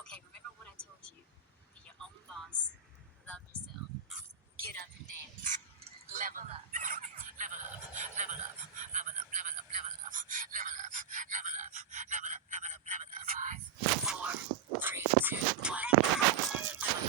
Okay, remember what I told you. Be your own boss. Love yourself. Get up and dance. Level up. Level up. Level up. Level up. Level up. Level up. Level up. Level up. Level up. Level up. Level up. 5, 4, 3, 2, 1. Level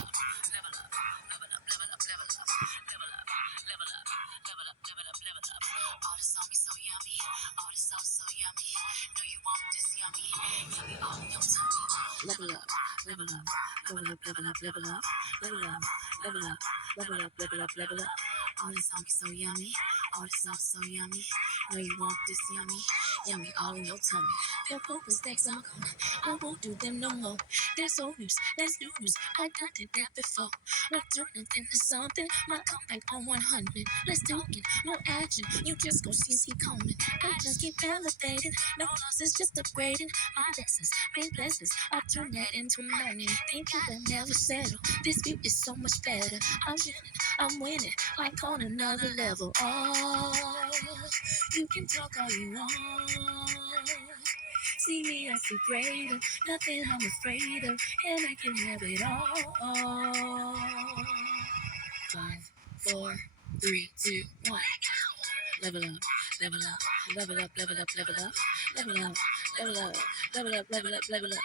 up. Level up. Level up. Level up. Level up. Level up. Level up. Level up. Level up. Level up. Level up. Oh, this song be so yummy. Oh, this sauce so yummy. Know you want this yummy. Yummy all in your tummy. Level up. Level up. Level up. Level up. Level up. Level up. Level up. Level up. Level up. Level up. Oh, this song be so yummy. Oh, this sauce so yummy. Know you want this yummy. Yummy all in your tummy. Your focus next I'm gonna. I won't do them no more. They're so loose. Let's do this. I done did that before. Let's turn it into something. My comeback on 100. Let's do it. No action. You just go see coming. I just keep elevating. No losses, just upgrading. My lessons, big blessings. I turn that into money. Think you will never settle. This view is so much better. I'm winning. I'm winning. Like on another level. Oh, you can talk all you want. See me as the greater. Nothing I'm afraid of. And I can have it all. 5, 4, 3, 2, 1. Level up, level up, level up, level up, level up, level up, level up, level up, level up, level up.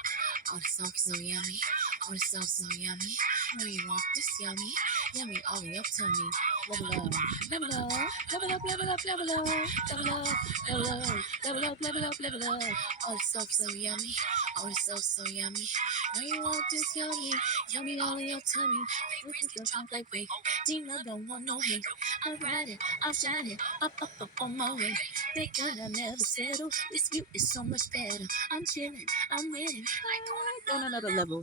Oh, this song so yummy. Oh, this song so yummy. Know you want this yummy, yummy all in your tummy. Level up, level up, level up, level up, level up, level up, level up, level up, level up, level up. Oh, this song so yummy. Oh, this song so yummy. Know you want this yummy, yummy all in your tummy. Favorites can drop like wait. Dina don't want no hate. I ride it, I'm shining, up on my way. They gonna never settle. This view is so much better. I'm chilling, I'm winning. Like on another level.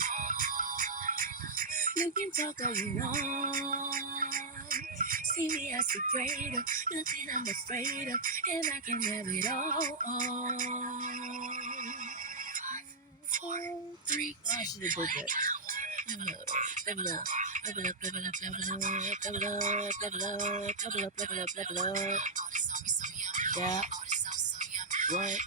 You can talk all you want. See me as the greater. Nothing I'm afraid of. And I can have it all. 4, 3, 2, I should have did that. Level up, level up, level up, level up, level up, level up, level up, level up, level up. Yeah. What?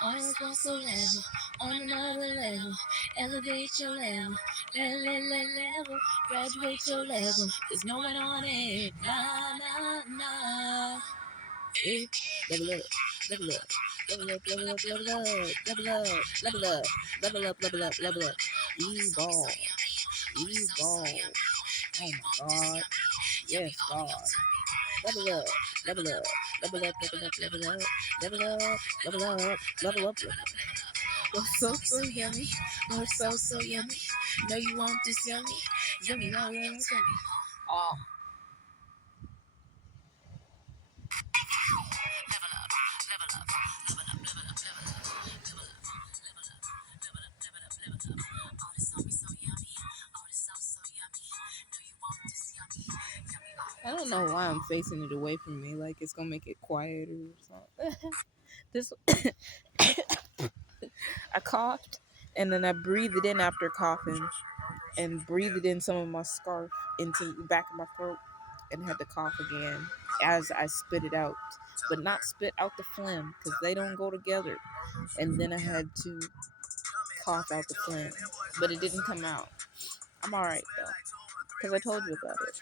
On a level, on another level, elevate your level, level, graduate your level. There's no one on it, nah. Hey, level up, level up. Level up, level up, level up, level up, level up, level up, level up, level up. Evolve, evolve. Oh my God, yes, God. Level up, level up, level up, level up, level up, level up, level up, level up. You're so yummy. You're so yummy. Know you want this yummy, yummy, all yummy. Oh. I don't know why I'm facing it away from me, like it's gonna make it quieter or something. This I coughed and then I breathed it in after coughing and breathed in some of my scarf into the back of my throat and had to cough again as I spit it out, but not spit out the phlegm because they don't go together. And then I had to cough out the phlegm, but it didn't come out. I'm alright though, because I told you about it.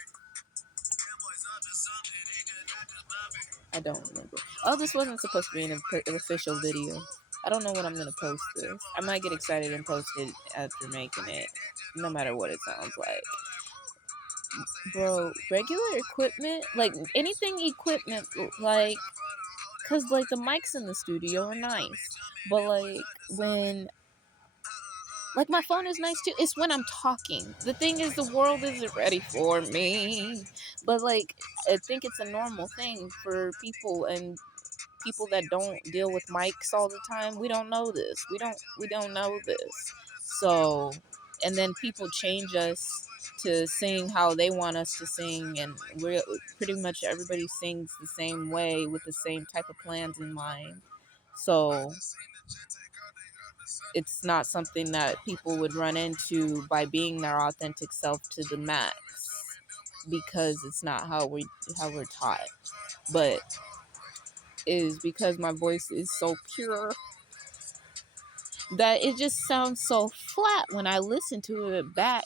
I don't remember. Oh, this wasn't supposed to be an official video. I don't know when I'm going to post this. I might get excited and post it after making it, no matter what it sounds like. Bro, regular equipment, like anything equipment, like, because like the mics in the studio are nice, but like when Like, my phone is nice too. It's when I'm talking. The thing is, the world isn't ready for me. But, like, I think it's a normal thing for people, and people that don't deal with mics all the time, we don't know this. We don't know this. So, and then people change us to sing how they want us to sing, and we're pretty much everybody sings the same way with the same type of plans in mind. So it's not something that people would run into by being their authentic self to the max, because it's not how we're taught. But is because my voice is so pure that it just sounds so flat when I listen to it back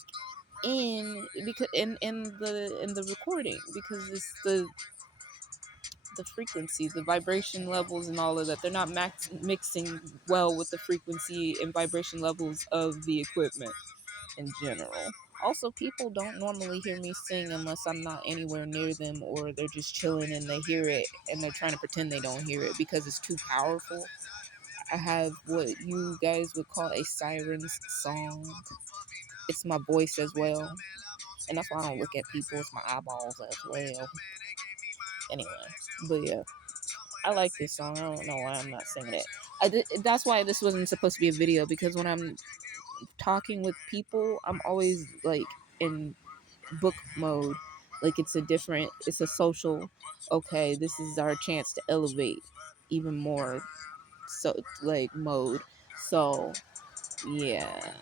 in the recording, because it's the frequency, the vibration levels, and all of that. They're not mixing well with the frequency and vibration levels of the equipment in general. Also, people don't normally hear me sing unless I'm not anywhere near them, or they're just chilling and they hear it and they're trying to pretend they don't hear it because it's too powerful. I have what you guys would call a siren's song. It's my voice as well. And that's why I don't look at people, it's my eyeballs as well. Anyway, but yeah, I like this song. I don't know why I'm not singing it. That's why this wasn't supposed to be a video, because when I'm talking with people, I'm always like in book mode. Like, it's a social, okay, this is our chance to elevate even more, so like mode. So yeah,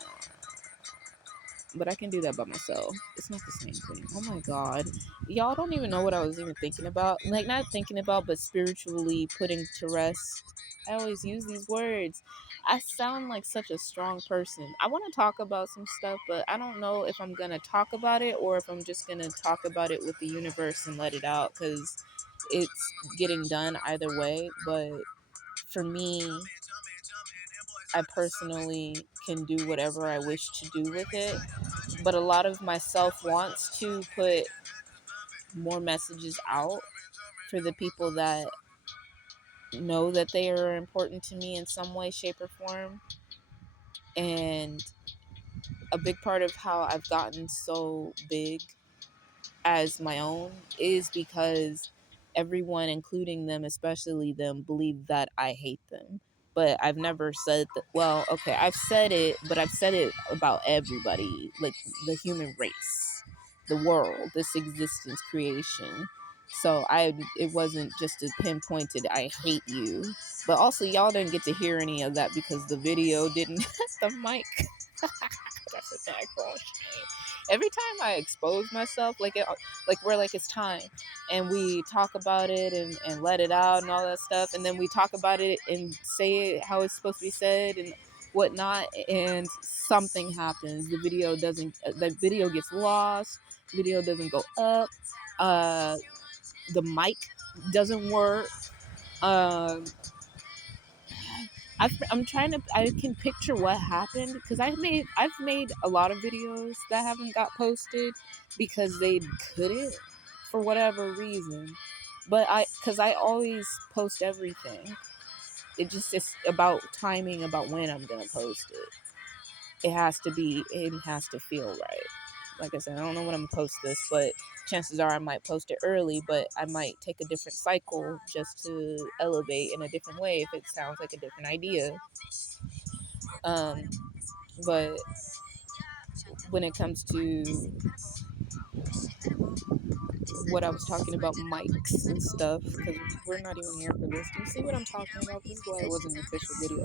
but I can do that by myself. It's not the same thing. Oh my god. Y'all don't even know what I was even thinking about. Like, not thinking about, but spiritually putting to rest. I always use these words. I sound like such a strong person. I want to talk about some stuff, but I don't know if I'm going to talk about it or if I'm just going to talk about it with the universe and let it out, because it's getting done either way. But for me, I personally can do whatever I wish to do with it, but a lot of myself wants to put more messages out for the people that know that they are important to me in some way, shape, or form. And a big part of how I've gotten so big as my own is because everyone, including them, especially them, believe that I hate them. But I've never said that. Well, okay, I've said it, but I've said it about everybody, like the human race, the world, this existence, creation. So it wasn't just a pinpointed I hate you, but also y'all didn't get to hear any of that because the video didn't have the mic. That's a daggone shame. Every time I expose myself, like we're like, it's time, and we talk about it and let it out and all that stuff, and then we talk about it and say it how it's supposed to be said and whatnot, and something happens. The video gets lost. The video doesn't go up. The mic doesn't work. Um, I'm trying to. I can picture what happened because I've made a lot of videos that haven't got posted because they couldn't for whatever reason. But because I always post everything. It's about timing, about when I'm gonna post it. It has to feel right. Like I said, I don't know when I'm gonna post this, but chances are I might post it early, but I might take a different cycle just to elevate in a different way if it sounds like a different idea. Um, but when it comes to what I was talking about, mics and stuff, because we're not even here for this. Do you see what I'm talking about? This is why it wasn't an official video.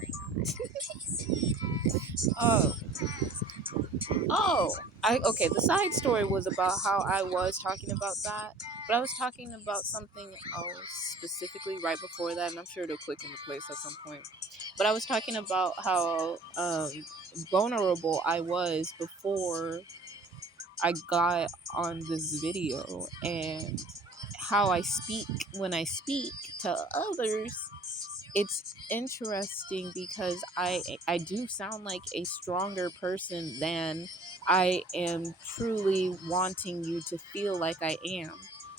Oh, okay. The side story was about how I was talking about that, but I was talking about something else specifically right before that, and I'm sure it'll click into place at some point. But I was talking about how vulnerable I was before I got on this video, and how I speak when I speak to others. It's interesting because I do sound like a stronger person than I am truly wanting you to feel like I am.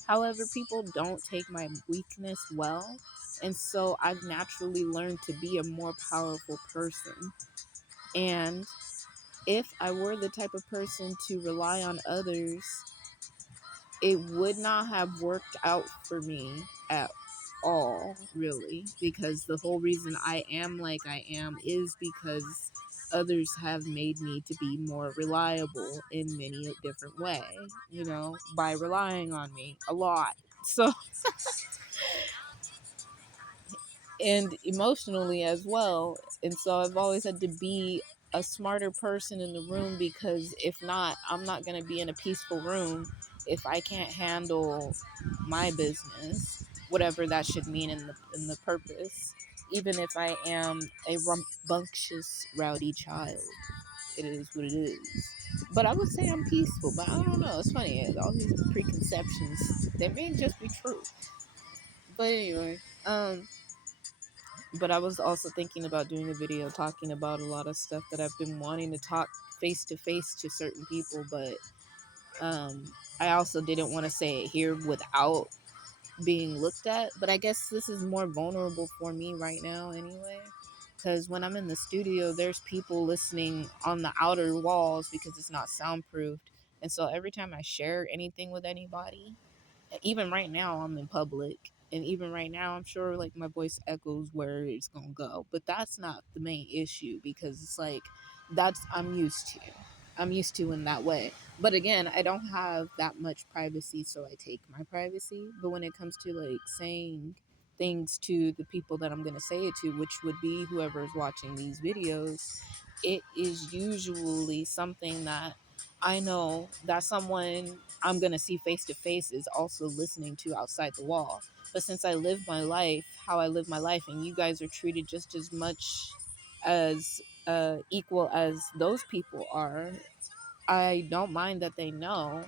However, people don't take my weakness well, and so I've naturally learned to be a more powerful person. And if I were the type of person to rely on others, it would not have worked out for me at all, really, because the whole reason I am like I am is because others have made me to be more reliable in many a different way, by relying on me a lot. So, and emotionally as well. And so I've always had to be a smarter person in the room, because if not, I'm not going to be in a peaceful room if I can't handle my business, whatever that should mean in the purpose. Even if I am a rambunctious, rowdy child, it is what it is. But I would say I'm peaceful, but I don't know. It's funny. All these preconceptions, they may just be true. But anyway, but I was also thinking about doing a video talking about a lot of stuff that I've been wanting to talk face to face to certain people, but I also didn't want to say it here without being looked at. But I guess this is more vulnerable for me right now anyway, because when I'm in the studio, there's people listening on the outer walls because it's not soundproofed. And so every time I share anything with anybody, even right now I'm in public, and even right now I'm sure like my voice echoes where it's gonna go, but that's not the main issue, because it's like that's I'm used to in that way. But again, I don't have that much privacy, so I take my privacy. But when it comes to like saying things to the people that I'm going to say it to, which would be whoever's watching these videos, it is usually something that I know that someone I'm going to see face to face is also listening to outside the wall. But since I live my life how I live my life, and you guys are treated just as much as equal as those people are, I don't mind that they know.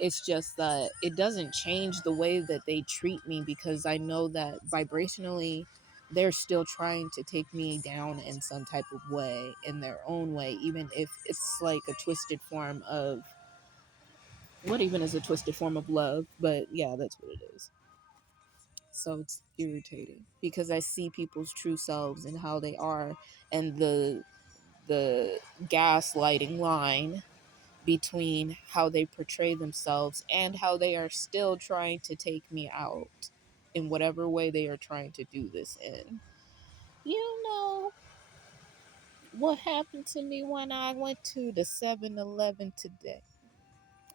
It's just that it doesn't change the way that they treat me, because I know that vibrationally they're still trying to take me down in some type of way, in their own way, even if it's like a twisted form of what even is a twisted form of love. But yeah, that's what it is. So it's irritating because I see people's true selves and how they are, and the gaslighting line between how they portray themselves and how they are still trying to take me out in whatever way they are trying to do this in. You know what happened to me when I went to the 7-Eleven today?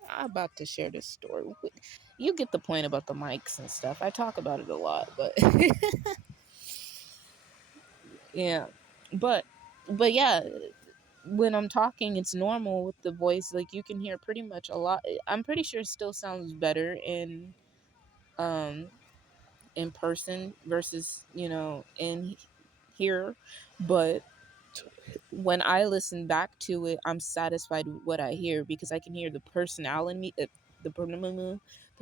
I'm about to share this story. You get the point about the mics and stuff. I talk about it a lot, but yeah. But yeah, when I'm talking, it's normal with the voice. Like you can hear pretty much a lot. I'm pretty sure it still sounds better um in person versus in here, but when I listen back to it, I'm satisfied with what I hear, because I can hear the personality, the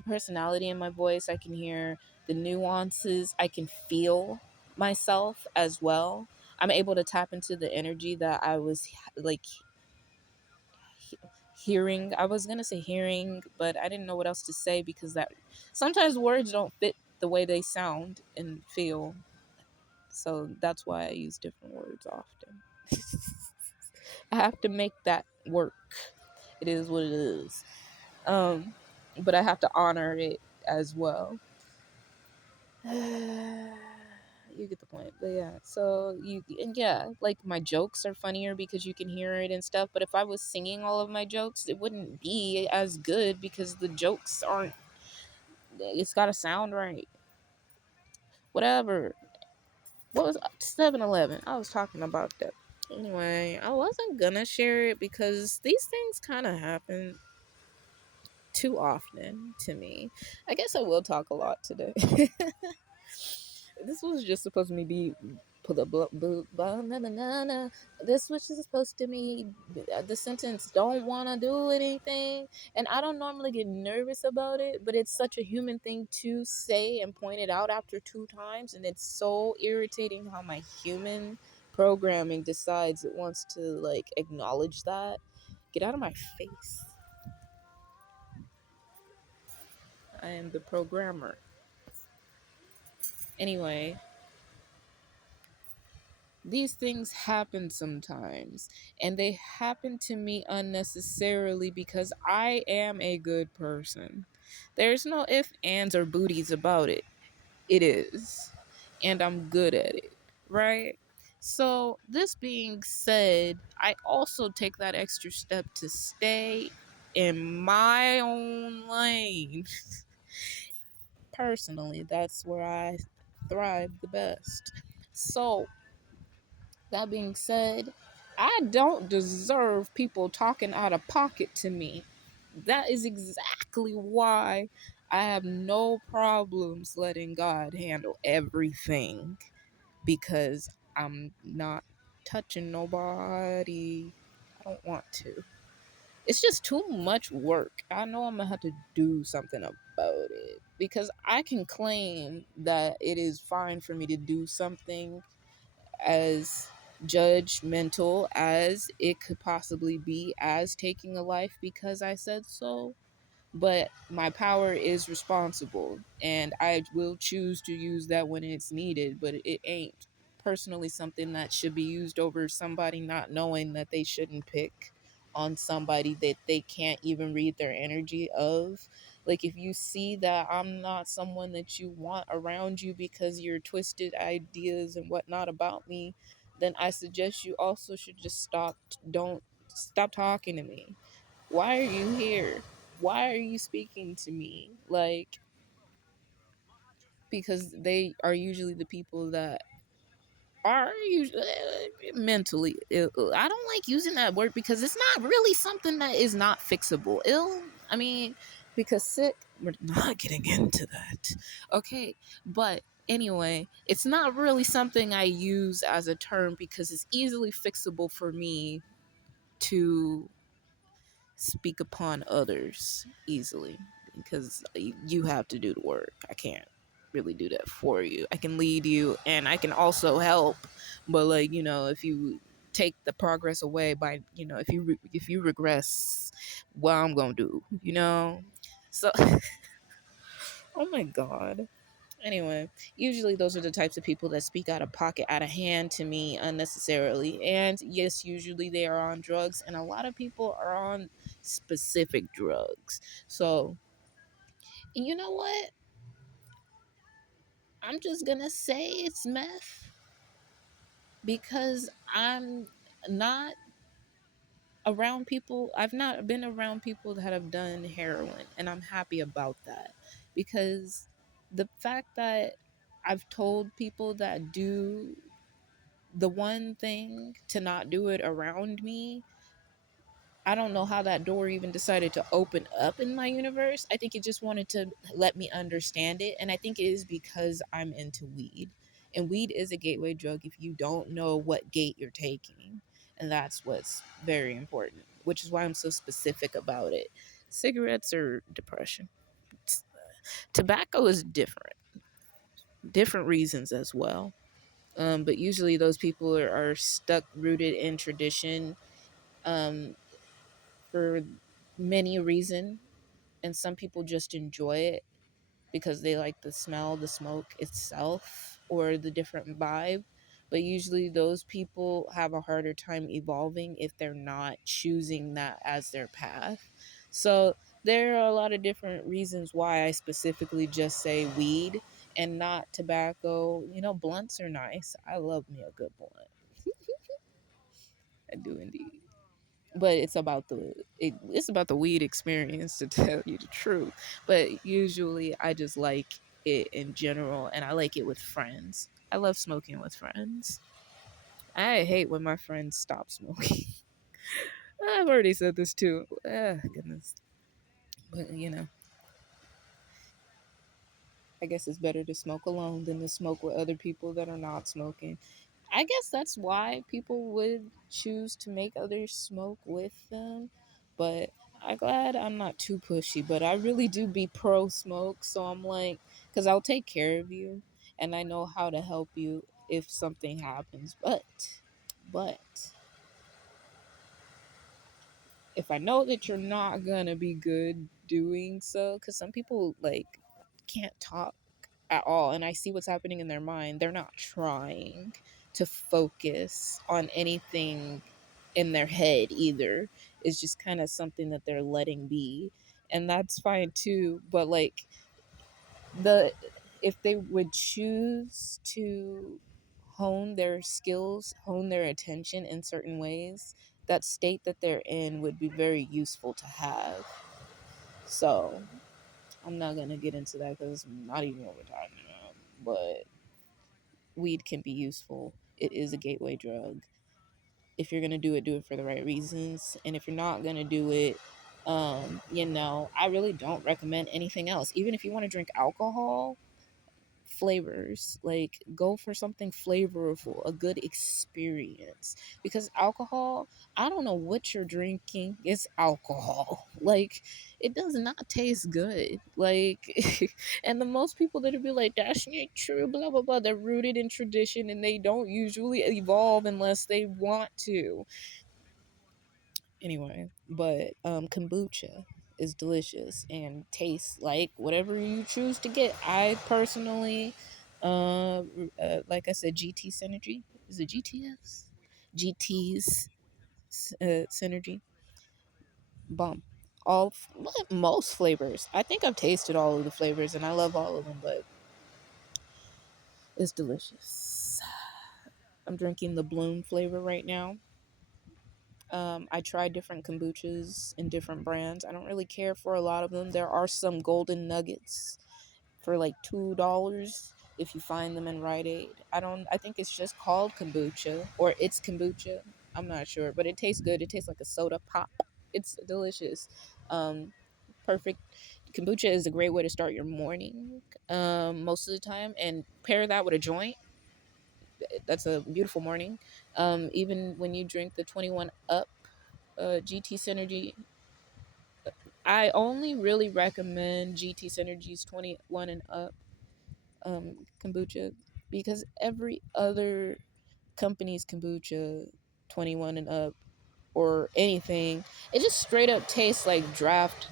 personality in my voice. I can hear the nuances. I can feel myself as well. I'm able to tap into the energy that I was like hearing. I was gonna say hearing, but I didn't know what else to say, because that sometimes words don't fit the way they sound and feel. So that's why I use different words often. I have to make that work. It is what it is. But I have to honor it as well. You get the point. But yeah, so like my jokes are funnier because you can hear it and stuff. But if I was singing all of my jokes, it wouldn't be as good, because the jokes aren't. It's gotta sound right. Whatever. What was 7-Eleven? I was talking about that. Anyway, I wasn't gonna share it because these things kind of happen too often to me. I guess I will talk a lot today. This was just supposed to be this was just supposed to be the sentence don't want to do anything, and I don't normally get nervous about it, but it's such a human thing to say and point it out after 2 times, and it's so irritating how my human programming decides it wants to like acknowledge that. Get out of my face. I am the programmer. Anyway, these things happen sometimes, and they happen to me unnecessarily because I am a good person. There's no ifs, ands, or booties about it. It is. And I'm good at it, right? So, this being said, I also take that extra step to stay in my own lane. Personally, that's where I thrive the best. So, that being said, I don't deserve people talking out of pocket to me. That is exactly why I have no problems letting God handle everything, because I'm not touching nobody. I don't want to. It's just too much work. I know I'm gonna have to do something about it because I can claim that it is fine for me to do something as judgmental as it could possibly be as taking a life because I said so, but my power is responsible and I will choose to use that when it's needed, but it ain't personally something that should be used over somebody not knowing that they shouldn't pick on somebody that they can't even read their energy of. Like, if you see that I'm not someone that you want around you because your twisted ideas and whatnot about me, then I suggest you also should just don't stop talking to me. Why are you here? Why are you speaking to me? Like, because they are usually the people that are usually mentally ill. I don't like using that word because it's not really something that is not fixable. Ill, I mean, because sick, we're not getting into that. Okay, but anyway, it's not really something I use as a term because it's easily fixable for me to speak upon others easily because you have to do the work. I can't really do that for you. I can lead you and I can also help, but like, if you take the progress away by, if you regress, what I'm going to do. So oh my god. Anyway, usually those are the types of people that speak out of pocket, out of hand to me unnecessarily. And yes, usually they are on drugs, and a lot of people are on specific drugs. So, you know what? I'm just gonna say it's meth because I'm not around people. I've not been around people that have done heroin, and I'm happy about that because the fact that I've told people that do the one thing to not do it around me, I don't know how that door even decided to open up in my universe. I think it just wanted to let me understand it. And I think it is because I'm into weed. And weed is a gateway drug if you don't know what gate you're taking. And that's what's very important, which is why I'm so specific about it. Cigarettes are depression. Tobacco is different reasons as well. But usually those people are stuck rooted in tradition, um, for many reasons, and some people just enjoy it because they like the smell, the smoke itself, or the different vibe. But usually those people have a harder time evolving if they're not choosing that as their path. So there are a lot of different reasons why I specifically just say weed and not tobacco. Blunts are nice. I love me a good blunt. I do indeed. But it's about the weed experience, to tell you the truth. But usually I just like it in general, and I like it with friends. I love smoking with friends. I hate when my friends stop smoking. I've already said this too. Goodness. But I guess it's better to smoke alone than to smoke with other people that are not smoking. I guess that's why people would choose to make others smoke with them. But I'm glad I'm not too pushy. But I really do be pro smoke. So I'm like, because I'll take care of you and I know how to help you if something happens. But if I know that you're not going to be good doing so, because some people like can't talk at all, and I see what's happening in their mind, they're not trying to focus on anything in their head either. It's just kind of something that they're letting be. And that's fine too. But like the if they would choose to hone their skills, hone their attention in certain ways, that state that they're in would be very useful to have. So I'm not gonna get into that because it's not even what we're talking about. But weed can be useful. It is a gateway drug. If you're gonna do it for the right reasons. And if you're not gonna do it, I really don't recommend anything else. Even if you want to drink alcohol, flavors, like go for something flavorful, a good experience. Because alcohol, I don't know what you're drinking, it's alcohol. Like it does not taste good. Like and the most people that'll be like, that's not true, blah blah blah, they're rooted in tradition and they don't usually evolve unless they want to. Anyway, but kombucha is delicious and tastes like whatever you choose to get. I personally, like I said, GT Synergy. Is it GTS? GT's Synergy. Bomb. Most flavors. I think I've tasted all of the flavors and I love all of them, but it's delicious. I'm drinking the Bloom flavor right now. I tried different kombuchas in different brands. I don't really care for a lot of them. There are some golden nuggets for like $2 if you find them in Rite Aid. I think it's just called kombucha or it's kombucha. I'm not sure, but it tastes good. It tastes like a soda pop. It's delicious. Um, Perfect. Kombucha is a great way to start your morning most of the time, and pair that with a joint. That's a beautiful morning. Even when you drink the 21 up GT Synergy, I only really recommend GT Synergy's 21 and up kombucha because every other company's kombucha 21 and up or anything, it just straight up tastes like draft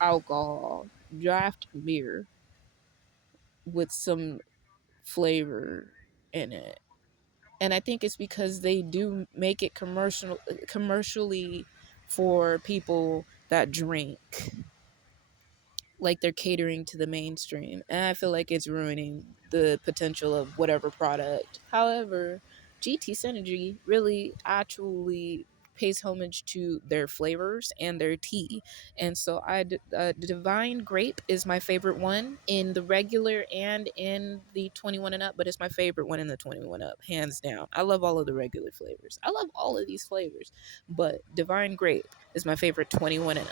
alcohol, draft beer with some flavor in it. And I think it's because they do make it commercially for people that drink, like they're catering to the mainstream, and I feel like it's ruining the potential of whatever product. However, GT Synergy really actually pays homage to their flavors and their tea, and so Divine Grape is my favorite one in the regular and in the 21 and up, but it's my favorite one in the 21 up, hands down. I love all of the regular flavors, I love all of these flavors, but Divine Grape is my favorite 21 and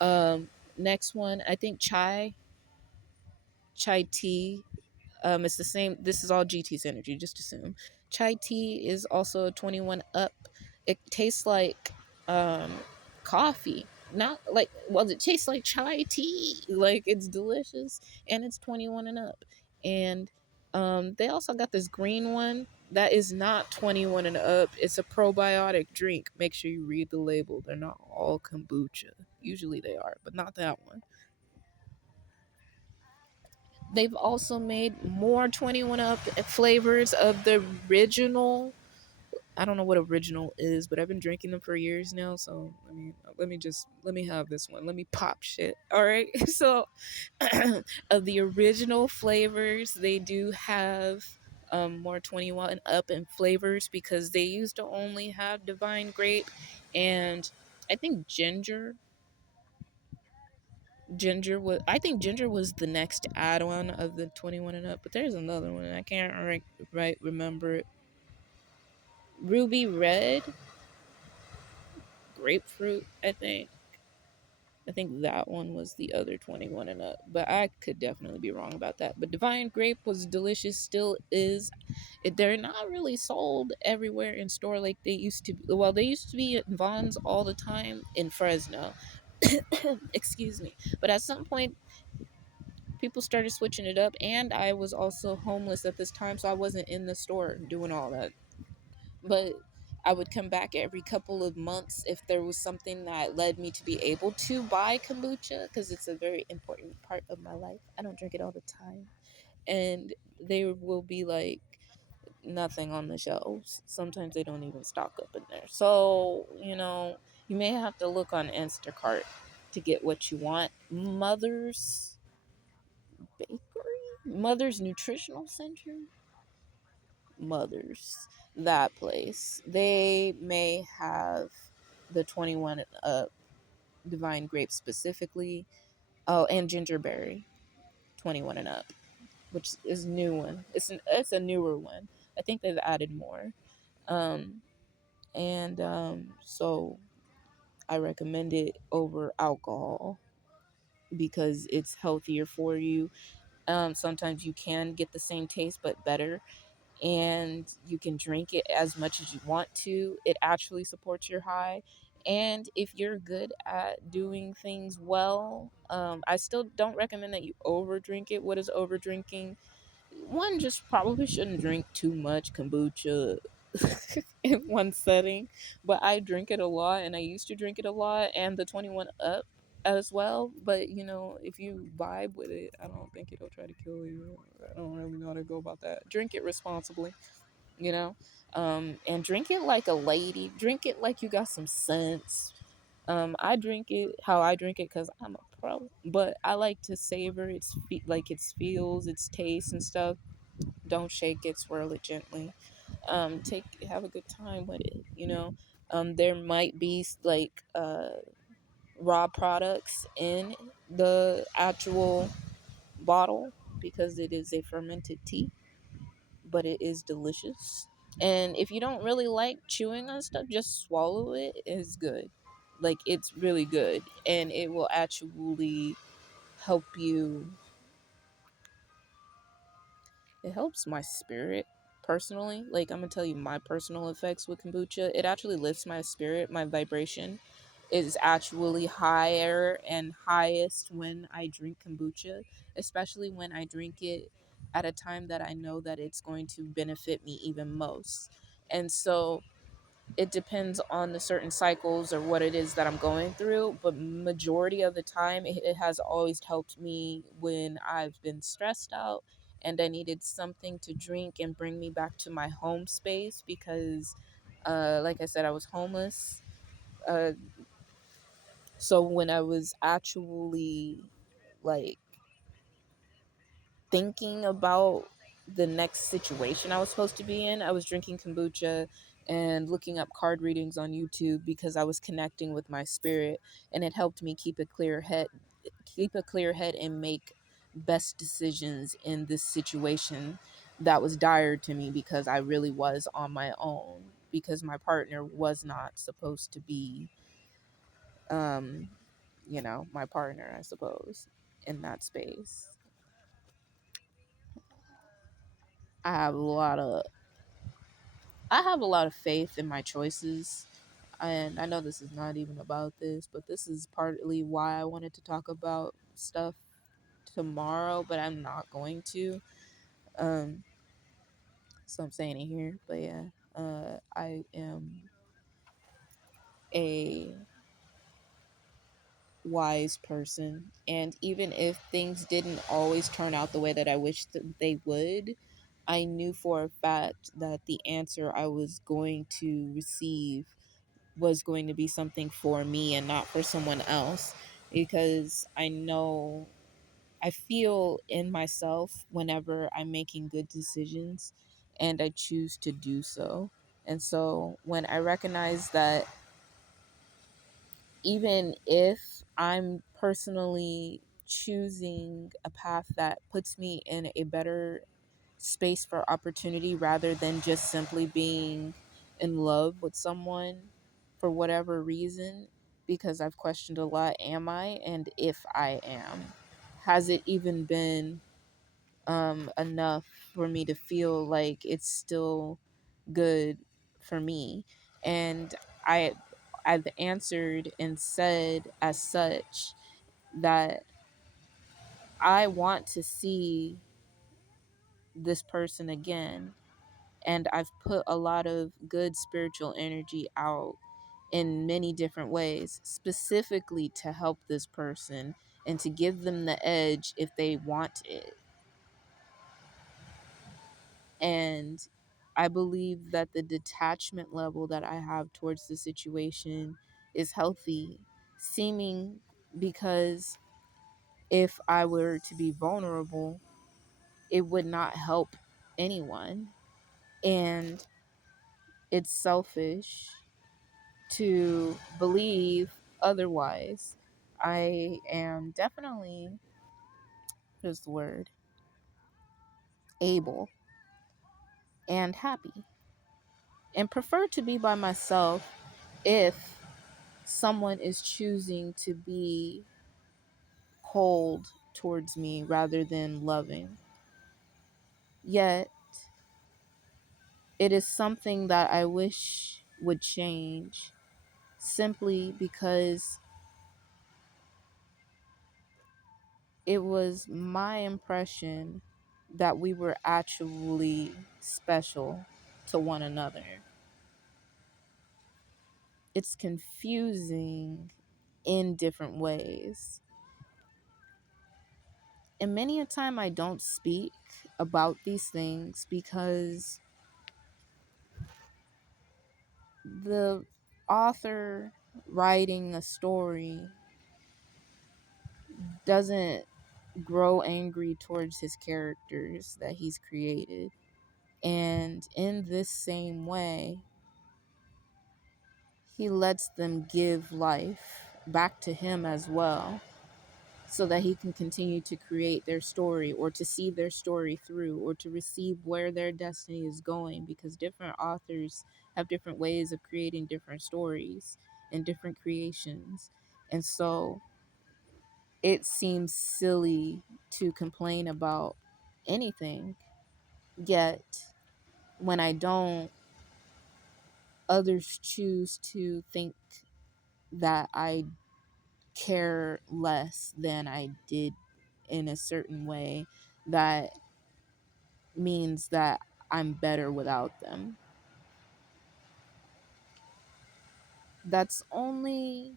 up. Next one, I think chai tea. It's the same. This is all GT Synergy. Just assume chai tea is also a 21 up. It tastes like um coffee. Not like, well, it tastes like chai tea. Like it's delicious and it's 21 and up. And they also got this green one that is not 21 and up. It's a probiotic drink. Make sure you read the label. They're not all kombucha. Usually they are, but not that one. They've also made more 21 up flavors of the original. I don't know what original is, but I've been drinking them for years now. So let me have this one. Let me pop shit. All right. So of the original flavors, they do have more 21 up in flavors because they used to only have Divine Grape and I think ginger was the next add-on of the 21 and up, but there's another one I can't remember it. Ruby red, grapefruit, I think that one was the other 21 and up, but I could definitely be wrong about that. But Divine Grape was delicious, still is. They're not really sold everywhere in store like they used to be. Well, they used to be at Vaughn's all the time in Fresno. Excuse me. But at some point people started switching it up, and I was also homeless at this time, so I wasn't in the store doing all that. But I would come back every couple of months if there was something that led me to be able to buy kombucha because it's a very important part of my life. I don't drink it all the time. And they will be like, nothing on the shelves. Sometimes they don't even stock up in there. So, you may have to look on Instacart to get what you want. Mother's Bakery? Mother's Nutritional Center? Mother's. That place. They may have the 21 Divine Grape specifically. Oh, and Gingerberry 21 and up, which is a new one. It's a newer one. I think they've added more. Um, and so I recommend it over alcohol because it's healthier for you. Sometimes you can get the same taste but better, and you can drink it as much as you want to. It actually supports your high. And if you're good at doing things well, I still don't recommend that you over drink it. What is over drinking? One just probably shouldn't drink too much kombucha in one setting, but I drink it a lot and I used to drink it a lot, and the 21 up as well. But if you vibe with it, I don't think it'll try to kill you. I don't really know how to go about that. Drink it responsibly, you know and drink it like a lady. Drink it like you got some sense. I drink it how I drink it because I'm a pro, but I like to savor its feels, its taste and stuff. Don't shake it, swirl it gently. Have a good time with it. There might be like raw products in the actual bottle because it is a fermented tea, but it is delicious. And if you don't really like chewing on stuff, just swallow it. It's good. Like, it's really good, and it will actually help you. It helps my spirit personally. Like, I'm gonna tell you my personal effects with kombucha. It actually lifts my spirit. My vibration is actually higher and highest when I drink kombucha, especially when I drink it at a time that I know that it's going to benefit me even most. And so it depends on the certain cycles or what it is that I'm going through, but majority of the time it has always helped me when I've been stressed out and I needed something to drink and bring me back to my home space because like I said, I was homeless. uh, so when I was actually like thinking about the next situation I was supposed to be in, I was drinking kombucha and looking up card readings on YouTube because I was connecting with my spirit, and it helped me keep a clear head and make best decisions in this situation that was dire to me because I really was on my own because my partner was not supposed to be um my partner, I suppose, in that space. I have a lot of I have a lot of faith in my choices. And I know this is not even about this, but this is partly why I wanted to talk about stuff tomorrow, but I'm not going to. Um, so I'm saying it here. But yeah, I am a wise person. And even if things didn't always turn out the way that I wished that they would, I knew for a fact that the answer I was going to receive was going to be something for me and not for someone else, because I feel in myself whenever I'm making good decisions and I choose to do so. And so when I recognize that even if I'm personally choosing a path that puts me in a better space for opportunity rather than just simply being in love with someone for whatever reason, because I've questioned a lot, am I? And if I am, has it even been enough for me to feel like it's still good for me? And I I've answered and said as such that I want to see this person again, and I've put a lot of good spiritual energy out in many different ways, specifically to help this person and to give them the edge if they want it. And I believe that the detachment level that I have towards the situation is healthy, seeming because if I were to be vulnerable, it would not help anyone. And it's selfish to believe otherwise. I am definitely, what is the word, able and happy and prefer to be by myself if someone is choosing to be cold towards me rather than loving. Yet, it is something that I wish would change simply because it was my impression that we were actually special to one another. It's confusing in different ways. And many a time I don't speak about these things because the author writing a story doesn't grow angry towards his characters that he's created. And in this same way, he lets them give life back to him as well, so that he can continue to create their story or to see their story through or to receive where their destiny is going, because different authors have different ways of creating different stories and different creations. And so it seems silly to complain about anything, yet when I don't, others choose to think that I care less than I did in a certain way that means that I'm better without them. That's only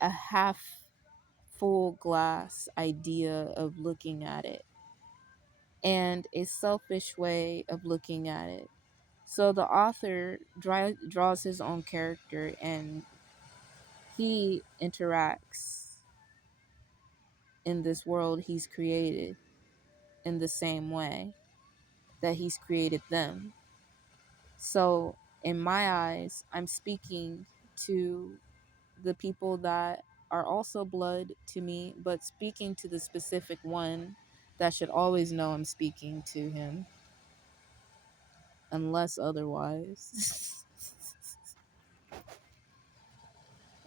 a half full glass idea of looking at it and a selfish way of looking at it. So the author draws his own character and he interacts in this world he's created in the same way that he's created them. So, in my eyes, I'm speaking to the people that are also blood to me, but speaking to the specific one that should always know I'm speaking to him, unless otherwise.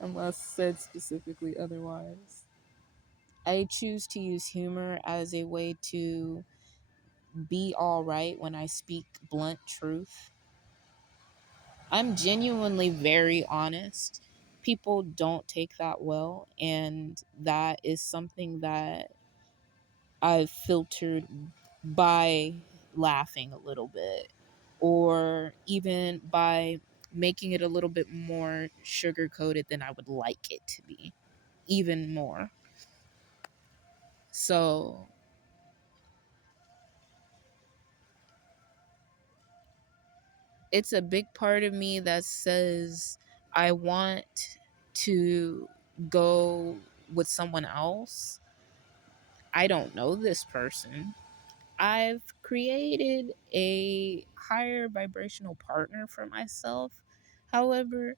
Unless said specifically otherwise. I choose to use humor as a way to be all right when I speak blunt truth. I'm genuinely very honest. People don't take that well, and that is something that I've filtered by laughing a little bit, or even by making it a little bit more sugar coated than I would like it to be, even more. So it's a big part of me that says I want to go with someone else. I don't know this person. I've created a higher vibrational partner for myself. However,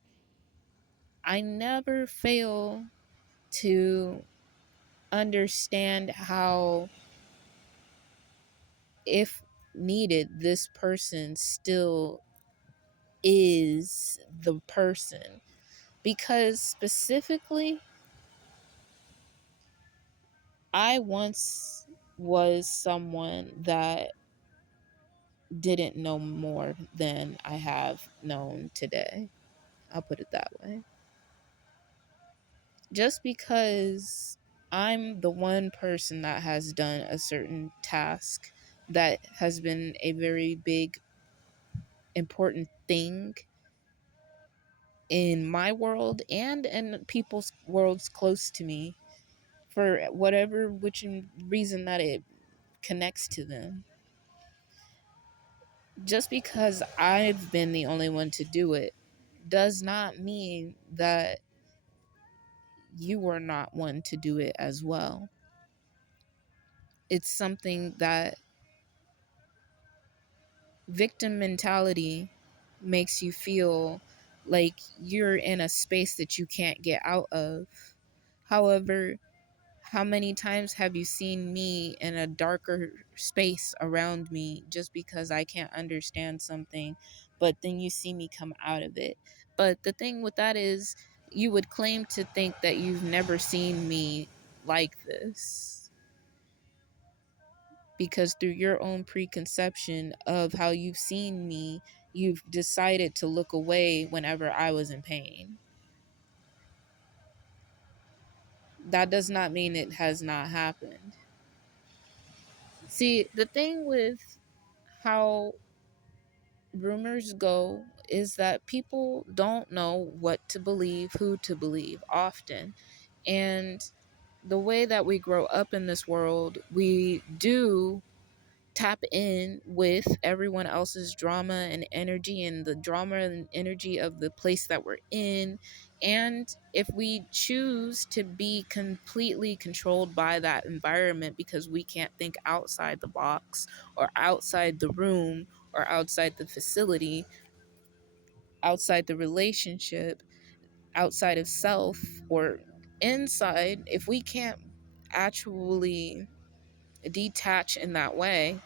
I never fail to understand how, if needed, this person still is the person. Because specifically, I once was someone that didn't know more than I have known today. I'll put it that way. Just because I'm the one person that has done a certain task that has been a very big, important thing in my world and in people's worlds close to me, for whatever which reason that it connects to them, Just because I've been the only one to do it does not mean that you were not one to do it as well. It's something that victim mentality makes you feel like you're in a space that you can't get out of. However, how many times have you seen me in a darker space around me just because I can't understand something, but then you see me come out of it? But the thing with that is, you would claim to think that you've never seen me like this because through your own preconception of how you've seen me, you've decided to look away whenever I was in pain. That does not mean it has not happened. See, the thing with how rumors go is that people don't know what to believe, who to believe often. And the way that we grow up in this world, we do tap in with everyone else's drama and energy and the drama and energy of the place that we're in. And if we choose to be completely controlled by that environment because we can't think outside the box or outside the room or outside the facility, outside the relationship, outside of self, or inside, if we can't actually detach in that way,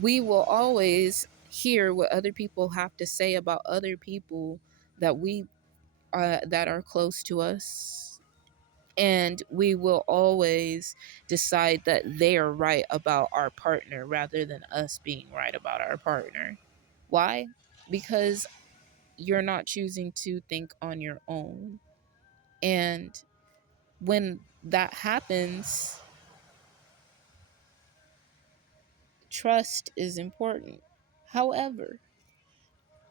we will always hear what other people have to say about other people that we that are close to us, and we will always decide that they are right about our partner rather than us being right about our partner. Why? Because you're not choosing to think on your own. And when that happens, trust is important. However,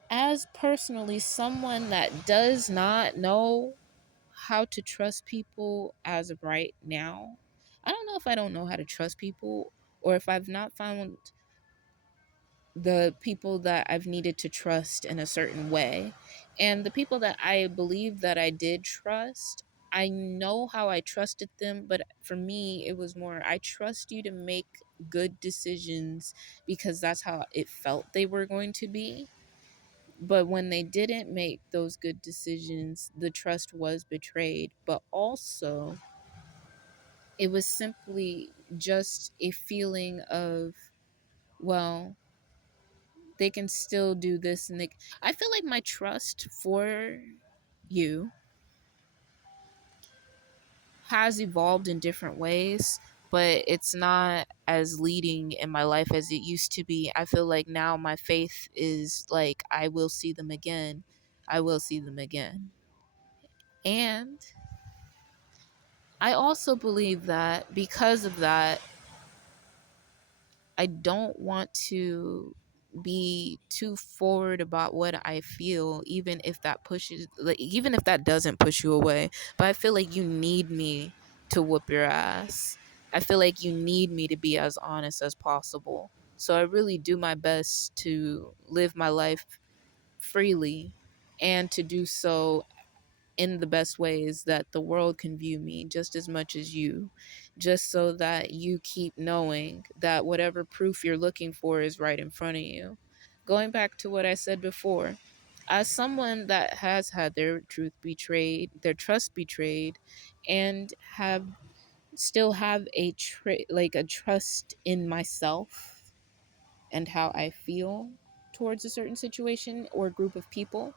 as personally someone that does not know how to trust people as of right now, I don't know if I don't know how to trust people or if I've not found the people that I've needed to trust in a certain way. And the people that I believe that I did trust, I know how I trusted them, but for me, it was more I trust you to make good decisions because that's how it felt they were going to be. But when they didn't make those good decisions, the trust was betrayed. But also, it was simply just a feeling of, well, they can still do this. And I feel like my trust for you has evolved in different ways, but it's not as leading in my life as it used to be. I feel like now my faith is like, I will see them again. I will see them again. And I also believe that because of that, I don't want to be too forward about what I feel, even if that pushes, like, even if that doesn't push you away. But I feel like you need me to whoop your ass. I feel like you need me to be as honest as possible. So I really do my best to live my life freely and to do so in the best ways that the world can view me just as much as you, just so that you keep knowing that whatever proof you're looking for is right in front of you. Going back to what I said before, as someone that has had their truth betrayed, their trust betrayed, and have still have like a trust in myself and how I feel towards a certain situation or group of people,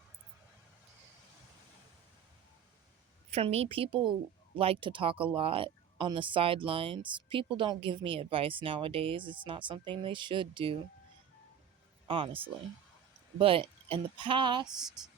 for me, people like to talk a lot on the sidelines. People don't give me advice nowadays. It's not something they should do, honestly. But in the past,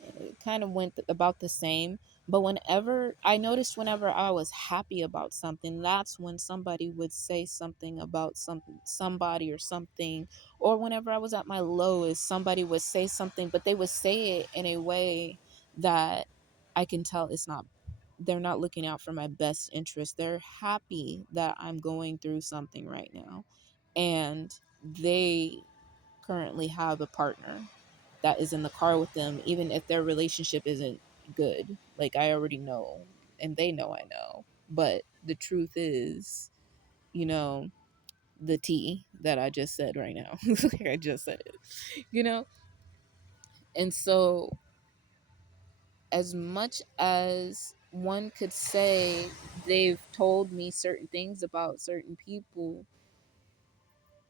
it kind of went about the same. But whenever I noticed, whenever I was happy about something, that's when somebody would say something about somebody or something. Or whenever I was at my lowest, somebody would say something, but they would say it in a way that I can tell it's not, they're not looking out for my best interest. They're happy that I'm going through something right now. And they currently have a partner that is in the car with them, even if their relationship isn't good. Like, I already know, and they know I know. But the truth is, you know, the T that I just said right now. Like I just said it, you know? And so, as much as one could say they've told me certain things about certain people,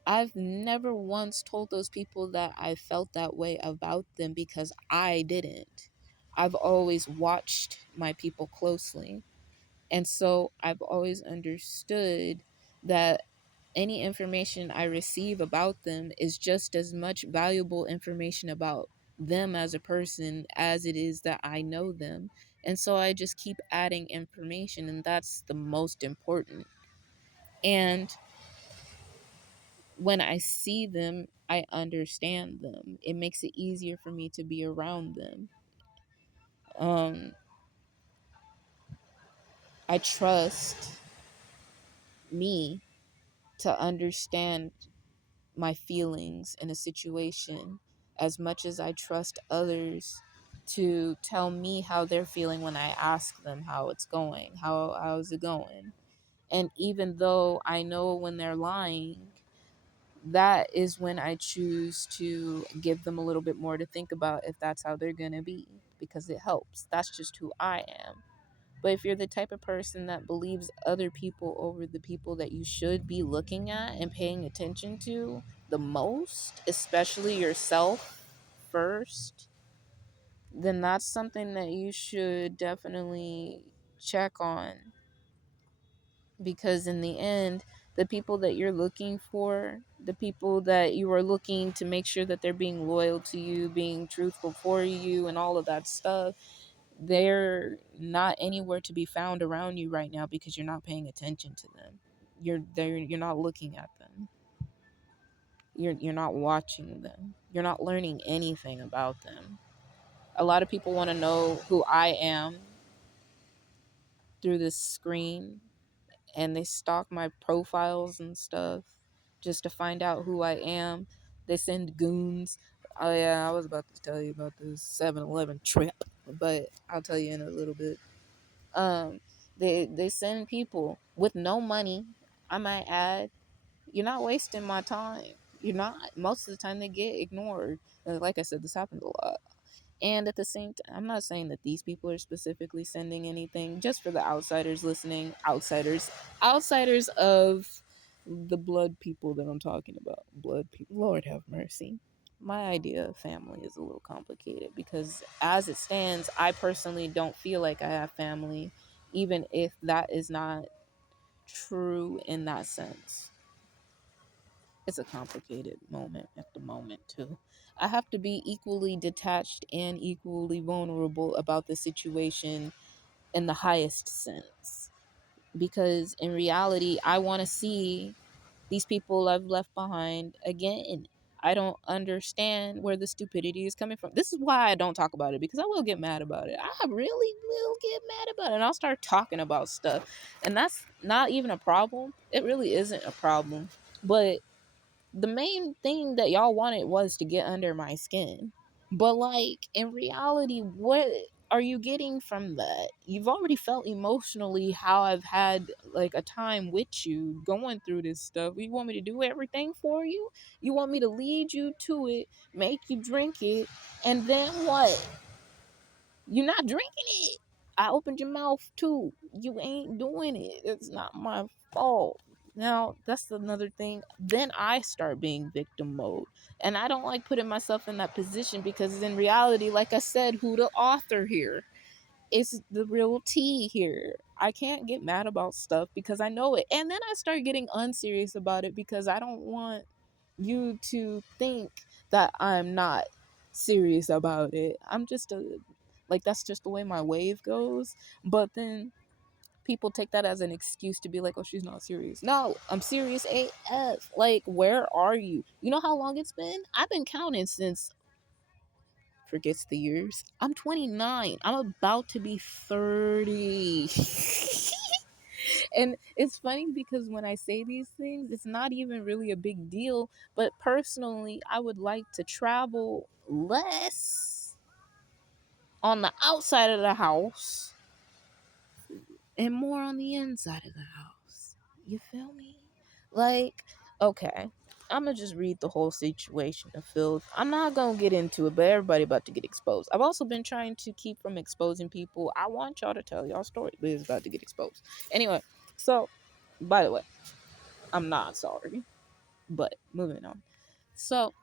I've never once told those people that I felt that way about them because I didn't. I've always watched my people closely. And so I've always understood that any information I receive about them is just as much valuable information about them as a person as it is that I know them. And so I just keep adding information, and that's the most important. And when I see them, I understand them. It makes it easier for me to be around them. Um, I trust me to understand my feelings in a situation as much as I trust others to tell me how they're feeling when I ask them how it's going. How's it going? And even though I know when they're lying, that is when I choose to give them a little bit more to think about if that's how they're going to be, because it helps. That's just who I am. But if you're the type of person that believes other people over the people that you should be looking at and paying attention to the most, especially yourself first, then that's something that you should definitely check on. Because in the end, the people that you're looking for, the people that you are looking to make sure that they're being loyal to you, being truthful for you, and all of that stuff, they're not anywhere to be found around you right now because you're not paying attention to them. You're not looking at them. You're not watching them. You're not learning anything about them. A lot of people want to know who I am through this screen, and they stalk my profiles and stuff just to find out who I am. They send goons. Oh yeah, I was about to tell you about this 7-Eleven trip, but I'll tell you in a little bit. Um, they send people with no money. I might add, you're not wasting my time. You're not. Most of the time, they get ignored. Like I said, this happens a lot. And at the same time, I'm not saying that these people are specifically sending anything, just for the outsiders listening, outsiders of the blood people that I'm talking about. Blood people. Lord have mercy. My idea of family is a little complicated because, as it stands, I personally don't feel like I have family, even if that is not true in that sense. It's a complicated moment at the moment, too. I have to be equally detached and equally vulnerable about the situation in the highest sense. Because in reality, I want to see these people I've left behind again. I don't understand where the stupidity is coming from. This is why I don't talk about it, because I will get mad about it. I really will get mad about it. And I'll start talking about stuff. And that's not even a problem. It really isn't a problem. But the main thing that y'all wanted was to get under my skin. But like in reality, what are you getting from that? You've already felt emotionally how I've had like a time with you going through this stuff. You want me to do everything for you? You want me to lead you to it, make you drink it, and then what? You're not drinking it. I opened your mouth too. You ain't doing it. It's not my fault. Now, that's another thing. Then I start being victim mode. And I don't like putting myself in that position because, in reality, like I said, who the author here? It's the real T here. I can't get mad about stuff because I know it. And then I start getting unserious about it because I don't want you to think that I'm not serious about it. I'm just a like that's just the way my wave goes. But then people take that as an excuse to be like, oh, she's not serious. No, I'm serious AF. Like, where are you? You know how long it's been? I've been counting since forgets the years. I'm 29. I'm about to be 30. And it's funny because when I say these things, it's not even really a big deal. But personally, I would like to travel less on the outside of the house and more on the inside of the house. You feel me? Like, okay, I'm gonna just read the whole situation of Phil. I'm not gonna get into it, but everybody about to get exposed. I've also been trying to keep from exposing people. I want y'all to tell y'all story, but it's about to get exposed. Anyway, so by the way, I'm not sorry, but moving on. So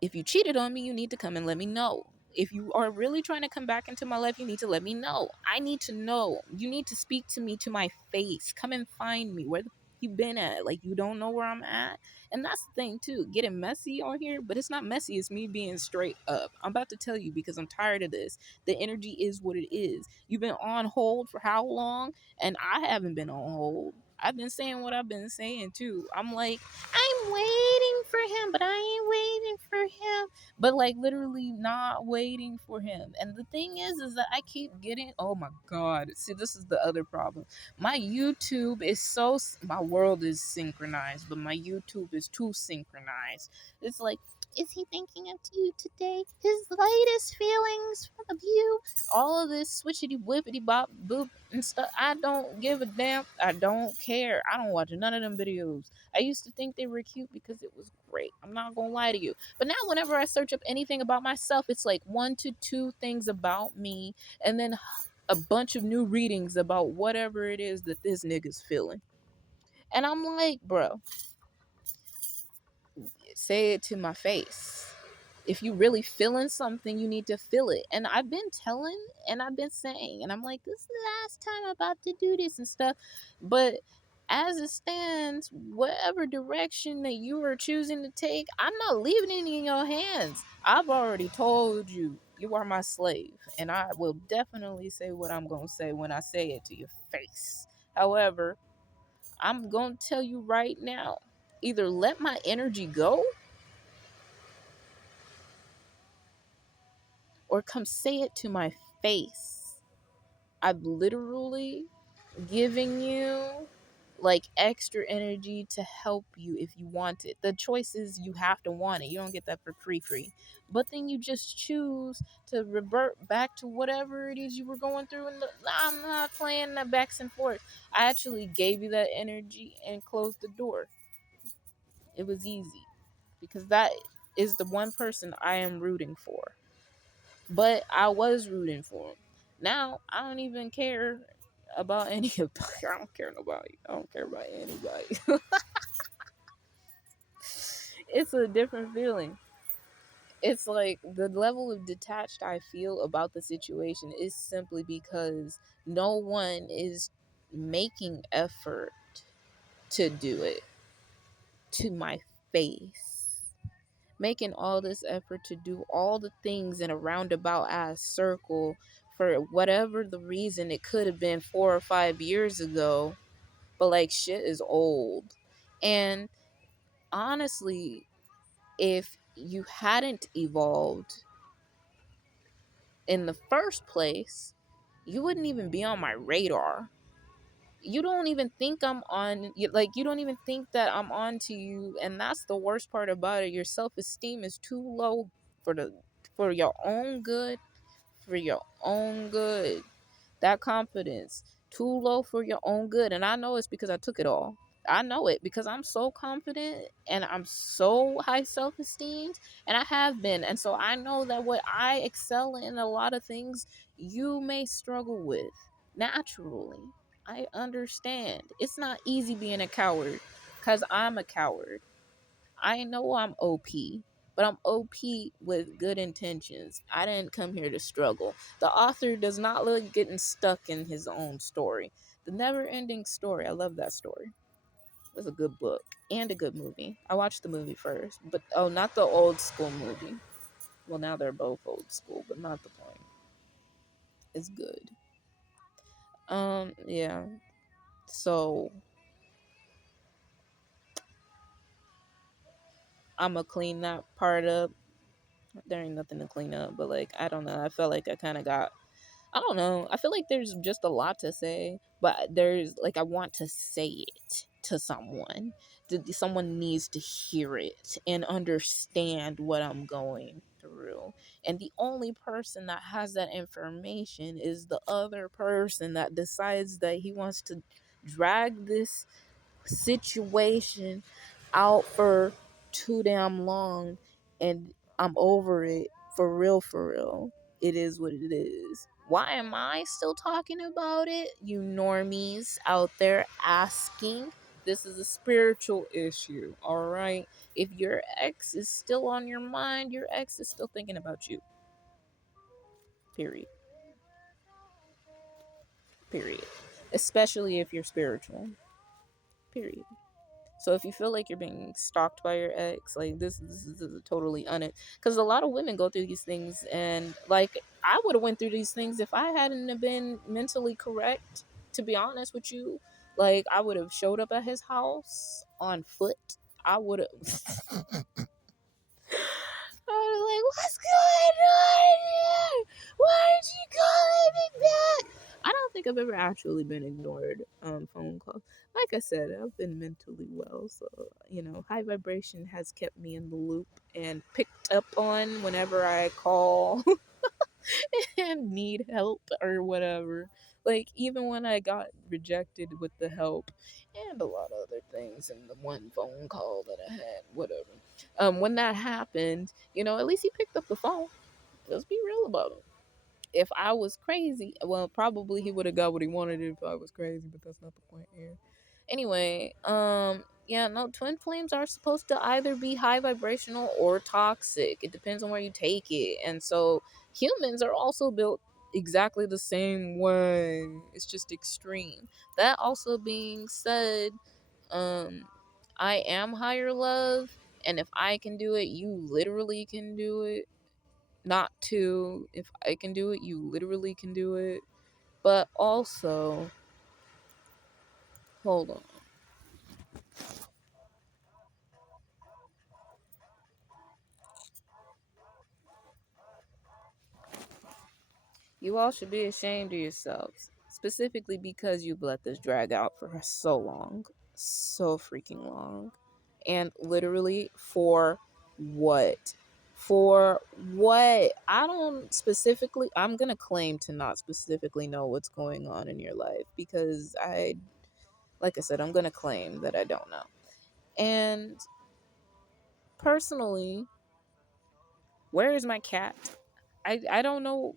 if you cheated on me, you need to come and let me know. If you are really trying to come back into my life, you need to let me know. I need to know. You need to speak to me to my face. Come and find me. Where the you been at? Like, you don't know where I'm at. And that's the thing too. Getting messy on here, but it's not messy. It's me being straight up. I'm about to tell you because I'm tired of this. The energy is what it is. You've been on hold for how long? And I haven't been on hold. I've been saying what I've been saying too. I'm like, I'm waiting for him, but I ain't waiting for him. But like literally not waiting for him. And the thing is that I keep getting, oh my God. See, this is the other problem. My YouTube is my world is synchronized, but my YouTube is too synchronized. It's like, is he thinking of you today? His latest feelings of you? All of this switchity whippity bop boop and stuff. I don't give a damn. I don't care. I don't watch none of them videos. I used to think they were cute because it was great. I'm not gonna lie to you. But now whenever I search up anything about myself, it's like 1 to 2 things about me and then a bunch of new readings about whatever it is that this nigga's feeling. And I'm like, bro, say it to my face. If you really feeling something, you need to feel it. And I've been telling and I've been saying, and I'm like, this is the last time I'm about to do this and stuff. But as it stands, whatever direction that you are choosing to take, I'm not leaving it in your hands. I've already told you, you are my slave. And I will definitely say what I'm going to say when I say it to your face. However, I'm going to tell you right now, either let my energy go or come say it to my face. I've literally given you like extra energy to help you if you want it. The choice is you have to want it. You don't get that for free. But then you just choose to revert back to whatever it is you were going through. And I'm not playing that backs and forth. I actually gave you that energy and closed the door. It was easy because that is the one person I am rooting for. But I was rooting for him. Now I don't even care about any of I don't care nobody. I don't care about anybody. It's a different feeling. It's like the level of detached I feel about the situation is simply because no one is making effort to do it to my face. Making all this effort to do all the things in a roundabout ass circle for whatever the reason it could have been 4 or 5 years ago, but like shit is old. And honestly, if you hadn't evolved in the first place, you wouldn't even be on my radar. You don't even think I'm on you don't even think that I'm on to you, and that's the worst part about it. Your self-esteem is too low for the for your own good, for your own good. That confidence too low for your own good, and I know it's because I took it all. I know it because I'm so confident and I'm so high self-esteem, and I have been. And so I know that what I excel in a lot of things you may struggle with naturally. I understand. It's not easy being a coward because I'm a coward. I know I'm OP, but I'm OP with good intentions. I didn't come here to struggle. The author does not like getting stuck in his own story. The Never Ending Story. I love that story. It was a good book and a good movie. I watched the movie first, but oh, not the old school movie. Well, now they're both old school, but not the point. It's good. Yeah. So I'ma clean that part up. There ain't nothing to clean up, but like I don't know. I felt like I kind of got I don't know. I feel like there's just a lot to say, but there's like I want to say it to someone. Someone needs to hear it and understand what I'm going through. And the only person that has that information is the other person that decides that he wants to drag this situation out for too damn long, and I'm over it, for real, for real. It is what it is. Why am I still talking about it? You normies out there asking. This is a spiritual issue, all right? If your ex is still on your mind, your ex is still thinking about you. Period. Period. Especially if you're spiritual. Period. So if you feel like you're being stalked by your ex, like this is a totally because a lot of women go through these things, and like I would have went through these things if I hadn't have been mentally correct. To be honest with you, like I would have showed up at his house on foot. I would have. I was like, what's going on here? Why aren't you calling me back? I don't think I've ever actually been ignored on phone calls. Like I said, I've been mentally well, so high vibration has kept me in the loop and picked up on whenever I call and need help or whatever. Like even when I got rejected with the help and a lot of other things in the one phone call that I had, whatever. When that happened, at least he picked up the phone. Let's be real about it. If I was crazy, well, probably he would have got what he wanted if I was crazy, but that's not the point here. Anyway, yeah, no, twin flames are supposed to either be high vibrational or toxic. It depends on where you take it. And so humans are also built exactly the same way. It's just extreme. That also being said, um I am higher love, and if I can do it, you literally can do it. Not to, if I can do it, you literally can do it. But also, hold on. You all should be ashamed of yourselves, specifically because you've let this drag out for so long. So freaking long. And literally, for what? For what? I don't specifically, I'm going to claim to not specifically know what's going on in your life because like I said, I'm going to claim that I don't know. And personally, where is my cat? I don't know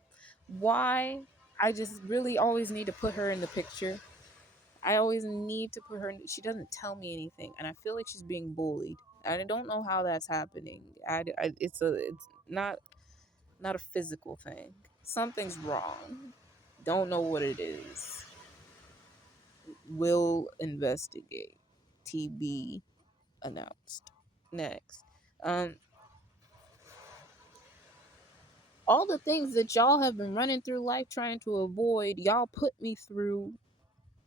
why. I just really always need to put her in the picture. I always need to put her in. She doesn't tell me anything, and I feel like she's being bullied. I don't know how that's happening. It's not a physical thing. Something's wrong. Don't know what it is. Will investigate. TB announced. Next. Um, all the things that y'all have been running through life trying to avoid, y'all put me through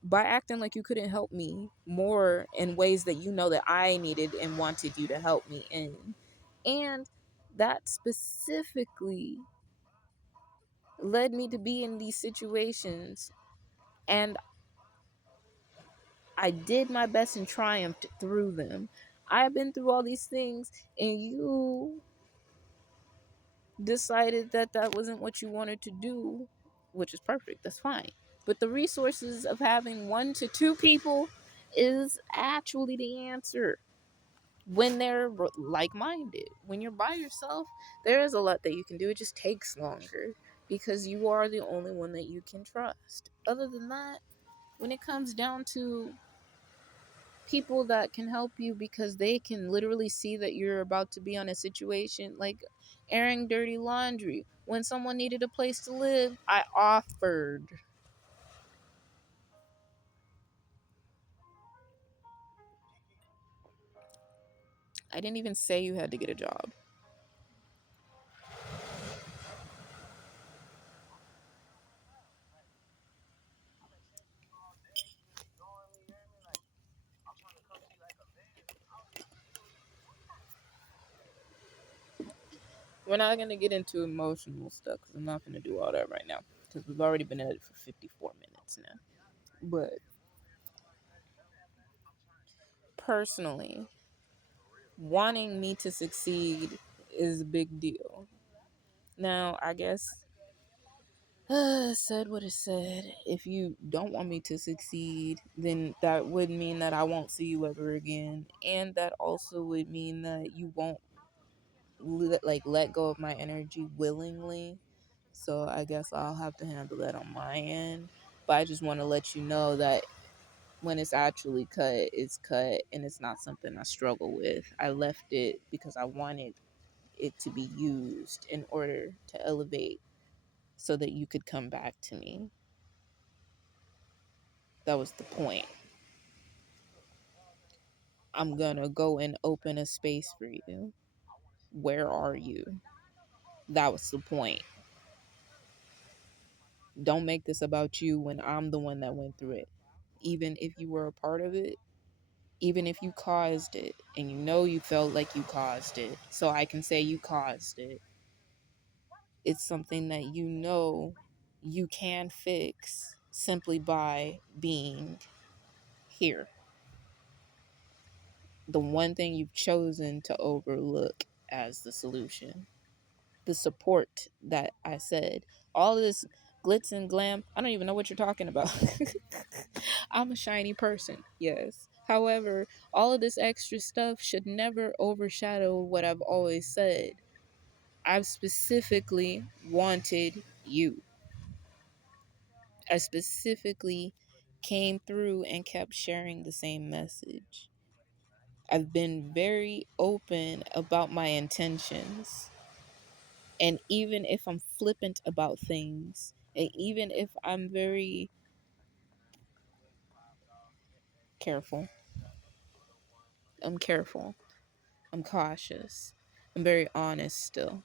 by acting like you couldn't help me more in ways that you know that I needed and wanted you to help me in. And that specifically led me to be in these situations. And I did my best and triumphed through them. I've been through all these things, and you decided that that wasn't what you wanted to do, which is perfect. That's fine. But the resources of having 1 to 2 people is actually the answer when they're like minded. When you're by yourself, there is a lot that you can do. It just takes longer because you are the only one that you can trust. Other than that, when it comes down to people that can help you because they can literally see that you're about to be on a situation like airing dirty laundry. When someone needed a place to live, I offered. I didn't even say you had to get a job. We're not going to get into emotional stuff because I'm not going to do all that right now. because we've already been at it for 54 minutes now. But personally, wanting me to succeed is a big deal. Now, I guess said what it said. If you don't want me to succeed, then that would mean that I won't see you ever again, and that also would mean that you won't let go of my energy willingly. So I guess I'll have to handle that on my end. But I just want to let you know that when it's actually cut, it's cut, and it's not something I struggle with. I left it because I wanted it to be used in order to elevate so that you could come back to me. That was the point. I'm gonna go and open a space for you. Where are you? That was the point. Don't make this about you when I'm the one that went through it. Even if you were a part of it, even if you caused it, and you know you felt like you caused it, so I can say you caused it. It's something that you know you can fix simply by being here. The one thing you've chosen to overlook as the solution. The support that I said. All this glitz and glam, I don't even know what you're talking about. I'm a shiny person, yes. However, all of this extra stuff should never overshadow what I've always said. I've specifically wanted you. I specifically came through and kept sharing the same message. I've been very open about my intentions. And even if I'm flippant about things, and even if I'm very careful, I'm careful, I'm cautious, I'm very honest still.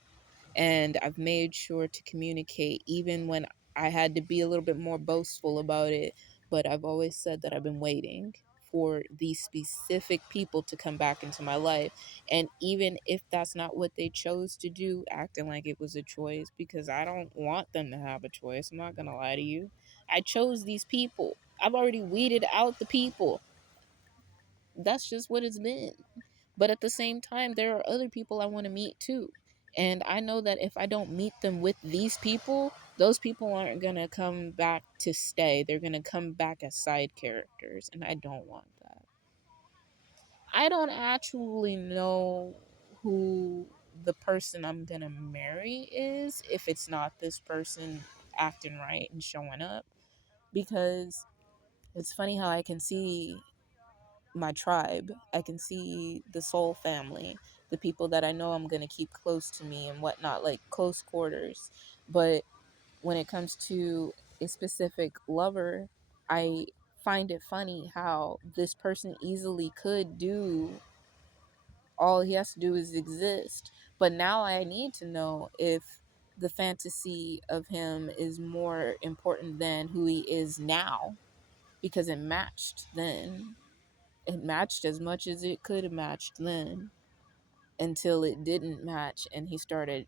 And I've made sure to communicate even when I had to be a little bit more boastful about it. But I've always said that I've been waiting for these specific people to come back into my life. And even if that's not what they chose to do, acting like it was a choice, because I don't want them to have a choice. I'm not going to lie to you. I chose these people. I've already weeded out the people. That's just what it's been. But at the same time, there are other people I want to meet too. And I know that if I don't meet them with these people, those people aren't going to come back to stay. They're going to come back as side characters. And I don't want that. I don't actually know who the person I'm going to marry is if it's not this person acting right and showing up. Because it's funny how I can see my tribe. I can see the soul family, the people that I know I'm going to keep close to me and whatnot, like close quarters. But when it comes to a specific lover, I find it funny how this person easily could do, all he has to do is exist. But now I need to know if the fantasy of him is more important than who he is now, because it matched then. It matched as much as it could have matched then, until it didn't match and he started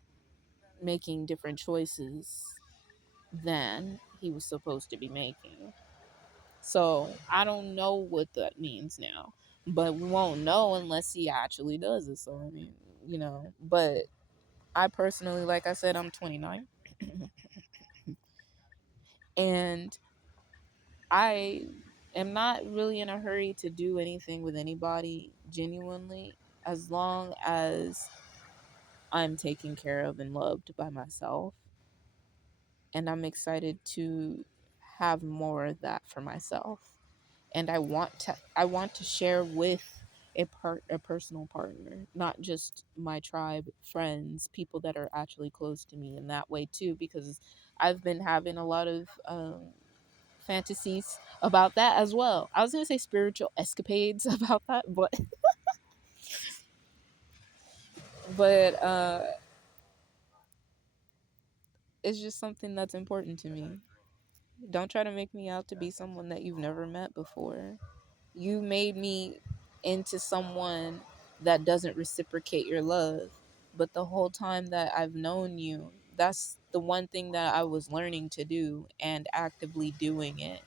making different choices than he was supposed to be making. So I don't know what that means now, but we won't know unless he actually does it. So I mean, but I personally, like I said, I'm 29 and I am not really in a hurry to do anything with anybody genuinely, as long as I'm taken care of and loved by myself. And I'm excited to have more of that for myself. And I want to share with a personal partner, not just my tribe, friends, people that are actually close to me in that way too, because I've been having a lot of fantasies about that as well. I was gonna say spiritual escapades about that, but it's just something that's important to me. Don't try to make me out to be someone that you've never met before. You made me into someone that doesn't reciprocate your love. But the whole time that I've known you, that's the the one thing that I was learning to do and actively doing it.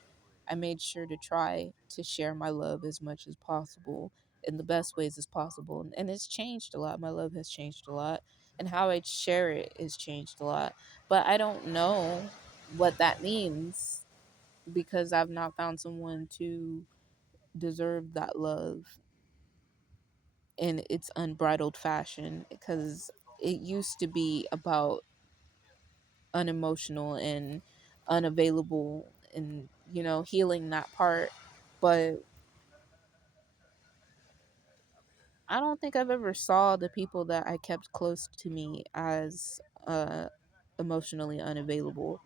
I made sure to try to share my love as much as possible in the best ways as possible. And it's changed a lot. My love has changed a lot. And how I share it has changed a lot. But I don't know what that means because I've not found someone to deserve that love in its unbridled fashion. Because it used to be about unemotional and unavailable and, healing that part. But I don't think I've ever saw the people that I kept close to me as emotionally unavailable.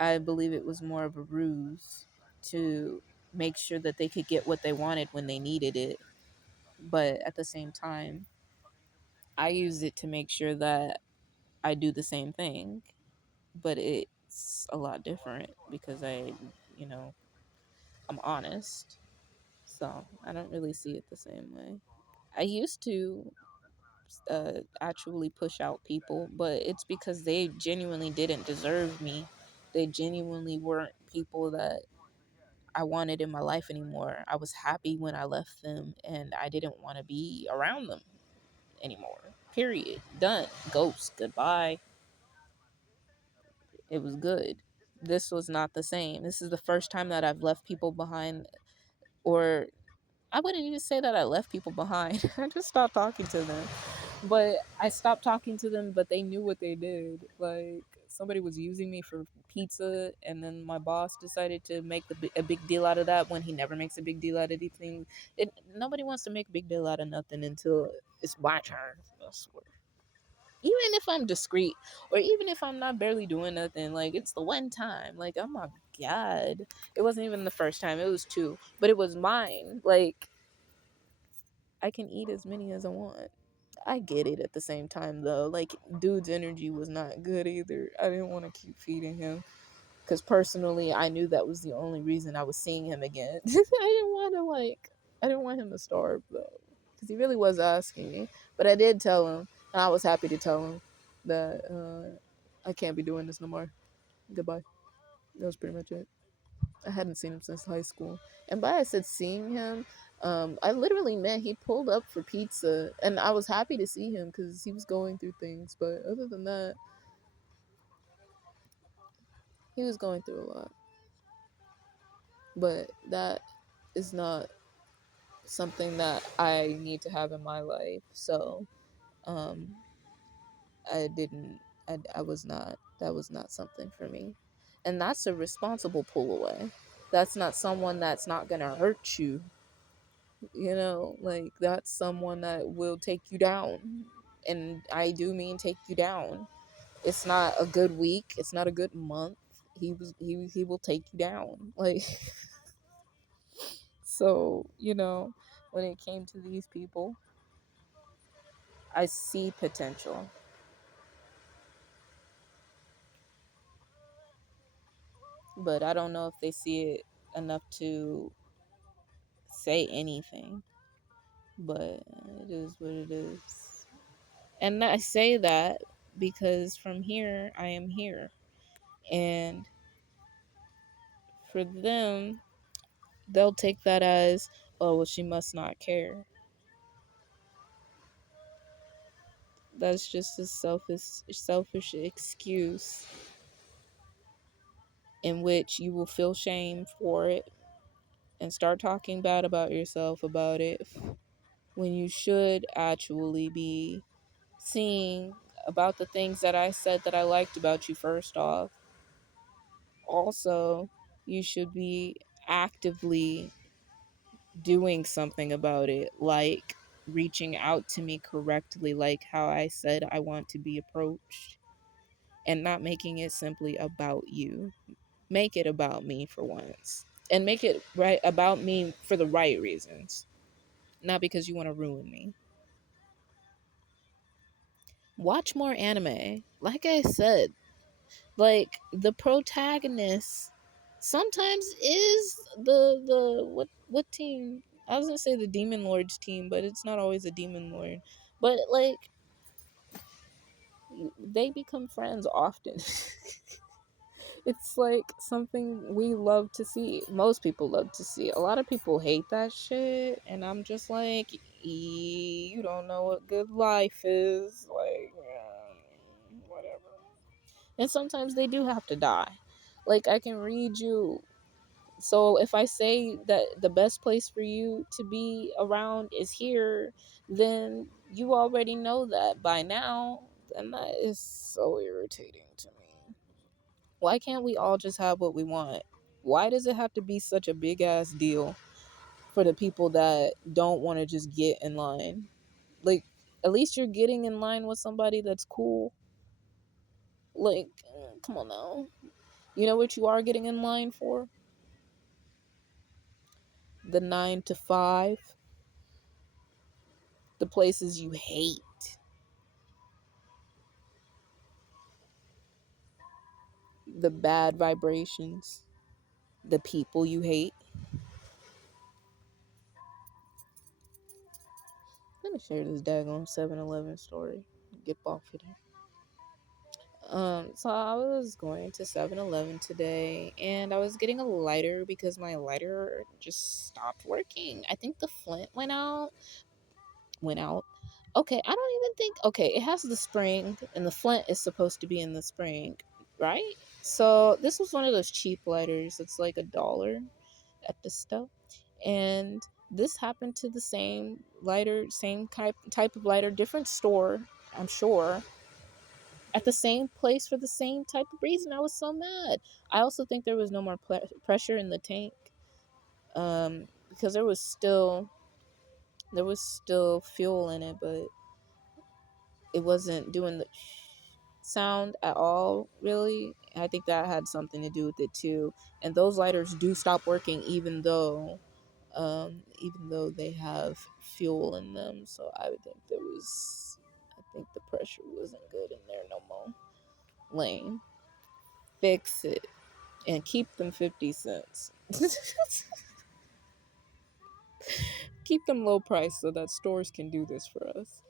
I believe it was more of a ruse to make sure that they could get what they wanted when they needed it. But at the same time, I use it to make sure that I do the same thing. But it's a lot different because you know, I'm honest. So I don't really see it the same way. I used to actually push out people, but it's because they genuinely didn't deserve me. They genuinely weren't people that I wanted in my life anymore. I was happy when I left them and I didn't want to be around them anymore. Period. Done. Ghost. Goodbye. It was good. This was not the same. This is the first time that I've left people behind, or I wouldn't even say that I left people behind. I just stopped talking to them. But I stopped talking to them, but they knew what they did. Like, somebody was using me for pizza, and then my boss decided to make a big deal out of that when he never makes a big deal out of anything. Nobody wants to make a big deal out of nothing until it's my turn. I swear. Even if I'm discreet, or even if I'm not barely doing nothing, like, it's the one time. Like, oh my God. It wasn't even the first time, it was two, but it was mine. Like, I can eat as many as I want. I get it at the same time though. Like, dude's energy was not good either. I didn't want to keep feeding him because personally, I knew that was the only reason I was seeing him again. I didn't want him to starve though, because he really was asking me. But I did tell him, and I was happy to tell him that I can't be doing this no more. Goodbye. That was pretty much it. I hadn't seen him since high school. And by I said seeing him, I literally meant he pulled up for pizza, and I was happy to see him because he was going through things. But other than that, he was going through a lot. But that is not something that I need to have in my life. So, um, I didn't. I was not. That was not something for me, and that's a responsible pull away. That's not someone that's not gonna hurt you. Like, that's someone that will take you down, and I do mean take you down. It's not a good week, it's not a good month. He will take you down, like. So, when it came to these people, I see potential, but I don't know if they see it enough to say anything. But it is what it is, and I say that because from here I am here. And for them, they'll take that as, oh, well, she must not care. That's just a selfish excuse in which you will feel shame for it and start talking bad about yourself about it, when you should actually be seeing about the things that I said that I liked about you first off. Also, you should be actively doing something about it, like reaching out to me correctly, like how I said I want to be approached, and not making it simply about you. Make it about me for once, and make it right about me for the right reasons, not because you want to ruin me. Watch more anime. Like I said, like, the protagonist sometimes is the what team. I was gonna say the Demon Lord's team, but it's not always a Demon Lord. But, like, they become friends often. It's like something we love to see. Most people love to see. A lot of people hate that shit, and I'm just like, you don't know what good life is. Like, whatever. And sometimes they do have to die. Like, I can read you. So if I say that the best place for you to be around is here, then you already know that by now. And that is so irritating to me. Why can't we all just have what we want? Why does it have to be such a big ass deal for the people that don't want to just get in line? Like, at least you're getting in line with somebody that's cool. Like, come on now. You know what you are getting in line for? The 9 to 5, the places you hate, the bad vibrations, the people you hate. Let me share this daggone 7-Eleven story. Get off of here. So I was going to 7-Eleven today and I was getting a lighter because my lighter just stopped working. I think the flint went out. Went out. Okay, I don't even think. Okay, it has the spring and the flint is supposed to be in the spring, right? So this was one of those cheap lighters. It's like $1 at the stuff. And this happened to the same lighter, same type of lighter, different store, I'm sure, at the same place for the same type of reason. I was so mad. I also think there was no more pressure in the tank, because there was still fuel in it, but it wasn't doing the sound at all, really. I think that had something to do with it too. And those lighters do stop working even though they have fuel in them. So I would think I think the pressure wasn't good in there no more. Lane, fix it and keep them 50 cents. Keep them low price so that stores can do this for us.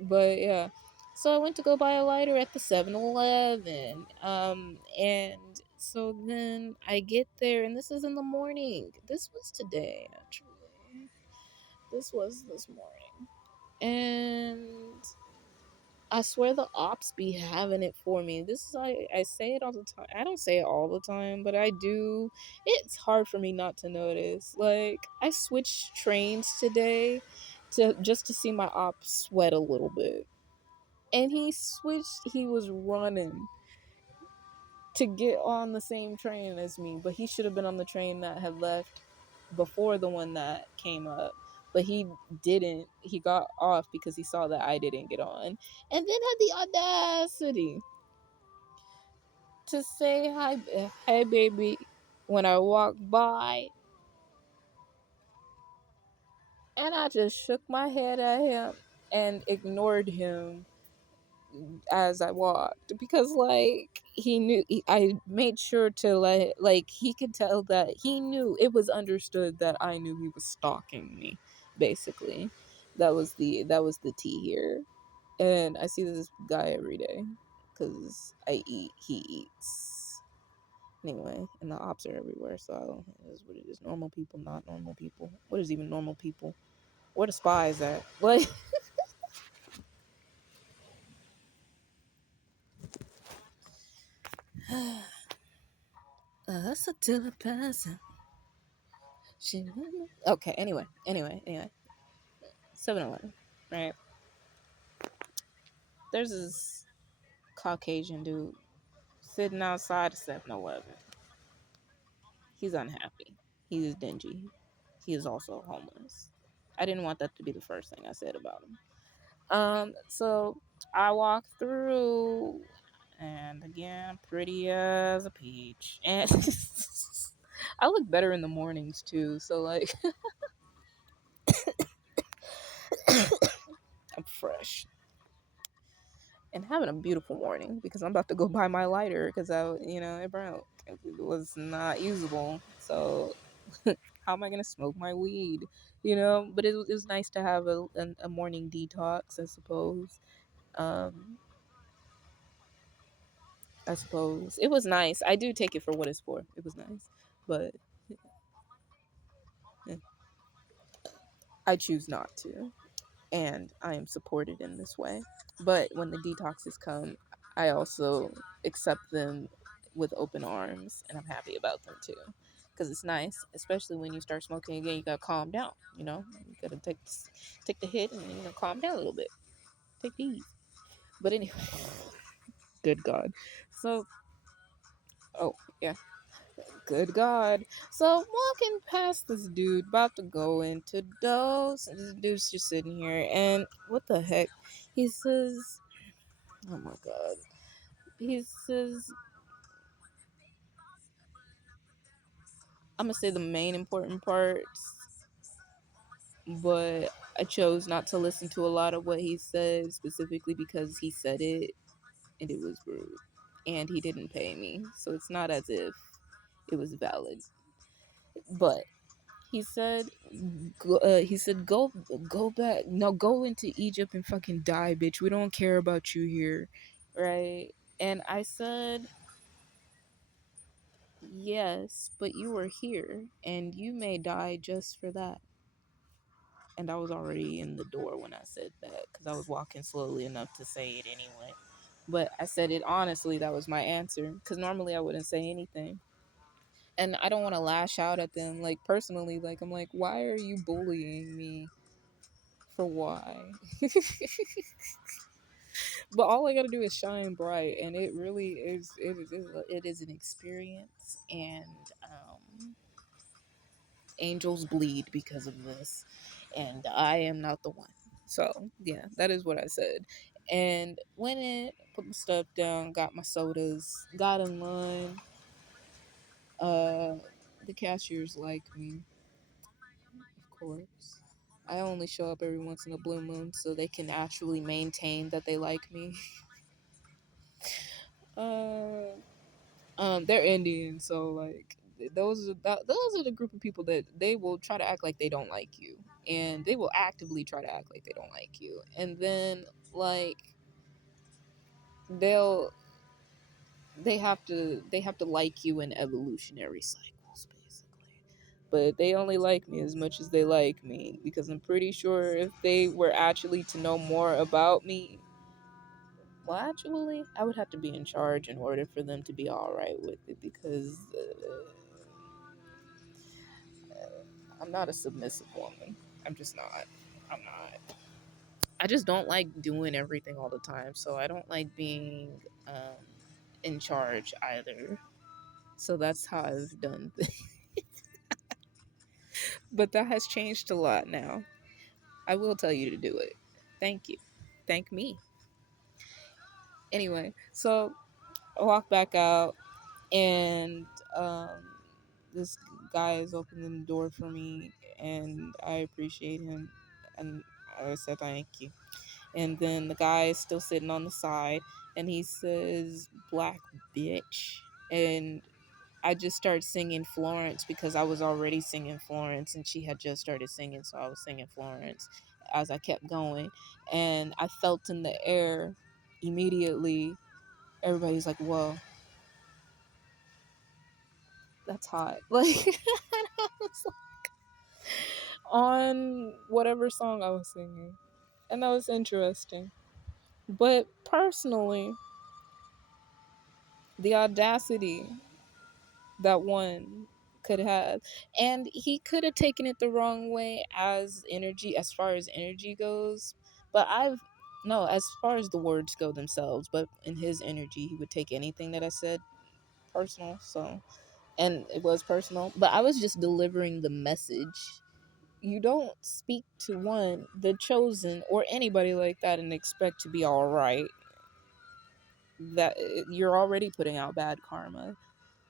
But yeah. So I went to go buy a lighter at the 7-Eleven. And so then I get there, and this is in the morning. This was today, actually. This was this morning. And I swear the ops be having it for me. This is I say it all the time. I don't say it all the time, but I do. It's hard for me not to notice. Like, I switched trains today to see my ops sweat a little bit. And he was running to get on the same train as me, but he should have been on the train that had left before the one that came up. But he didn't. He got off because he saw that I didn't get on. And then had the audacity to say hi, hey baby, when I walked by. And I just shook my head at him and ignored him as I walked, because like he knew I made sure to like he could tell that he knew, it was understood that I knew he was stalking me, basically. That was the tea here. And I see this guy every day because I eat, he eats. Anyway, and the ops are everywhere, so it is what it is. Normal people, not normal people. What is even normal people? Where the spies at? Like, us a telepath. Okay, anyway. 7-Eleven, right? There's this Caucasian dude sitting outside of 7-Eleven. He's unhappy. He's dingy. He is also homeless. I didn't want that to be the first thing I said about him. So I walk through, and again, pretty as a peach. And I look better in the mornings too, so like I'm fresh and having a beautiful morning because I'm about to go buy my lighter because it broke. It was not usable. So how am I gonna smoke my weed? But it was nice to have a morning detox, I suppose. Um, I suppose it was nice. I do take it for what it's for. It was nice, but eh, I choose not to, and I am supported in this way. But when the detoxes come, I also accept them with open arms, and I'm happy about them too. Because it's nice, especially when you start smoking again. You gotta calm down. You gotta take the hit and calm down a little bit. Take these. But anyway, good God. So, oh yeah, good God. So walking past this dude, about to go into dose, and this dude's just sitting here, and what the heck? He says, "Oh my God." He says, I'm gonna say the main important parts, but I chose not to listen to a lot of what he said specifically because he said it and it was rude. And he didn't pay me. So it's not as if it was valid. But he said go back, no, go into Egypt and fucking die, bitch. We don't care about you here. Right? And I said, yes, but you were here and you may die just for that. And I was already in the door when I said that because I was walking slowly enough to say it anyway. But I said it honestly, that was my answer because normally I wouldn't say anything. And I don't want to lash out at them, like personally, like I'm like, why are you bullying me? For why? But all I gotta do is shine bright, and it really is. It is an experience, and angels bleed because of this, and I am not the one. So yeah, that is what I said. And went in, put my stuff down, got my sodas, got in line. Uh, the cashiers like me, of course. I only show up every once in a blue moon so they can actually maintain that they like me. uh, they're Indian, so like those are the group of people that they will try to act like they don't like you, and they will actively try to act like they don't like you, and then like they'll they have to like you in evolutionary cycles basically, but they only like me as much as they like me because I'm pretty sure if they were actually to know more about me, well, actually, I would have to be in charge in order for them to be all right with it because I'm not a submissive woman. I'm just not. I'm not. I just don't like doing everything all the time. So I don't like being in charge either. So that's how I've done things. But that has changed a lot now. I will tell you to do it. Thank you. Thank me. Anyway, so I walk back out, and um, this guy is opening the door for me, and I appreciate him, and I said thank you. And then the guy is still sitting on the side, and he says black bitch, and I just started singing Florence because I was already singing Florence and she had just started singing, so I was singing Florence as I kept going, and I felt in the air immediately. Everybody's like, whoa, that's hot. Like, I was on whatever song I was singing. And that was interesting. But personally, the audacity that one could have, and he could have taken it the wrong way as far as energy goes, but I've no, as far as the words go themselves, but in his energy he would take anything that I said personal. So, and it was personal, but I was just delivering the message. You don't speak to one, the chosen, or anybody like that and expect to be all right. That you're already putting out bad karma.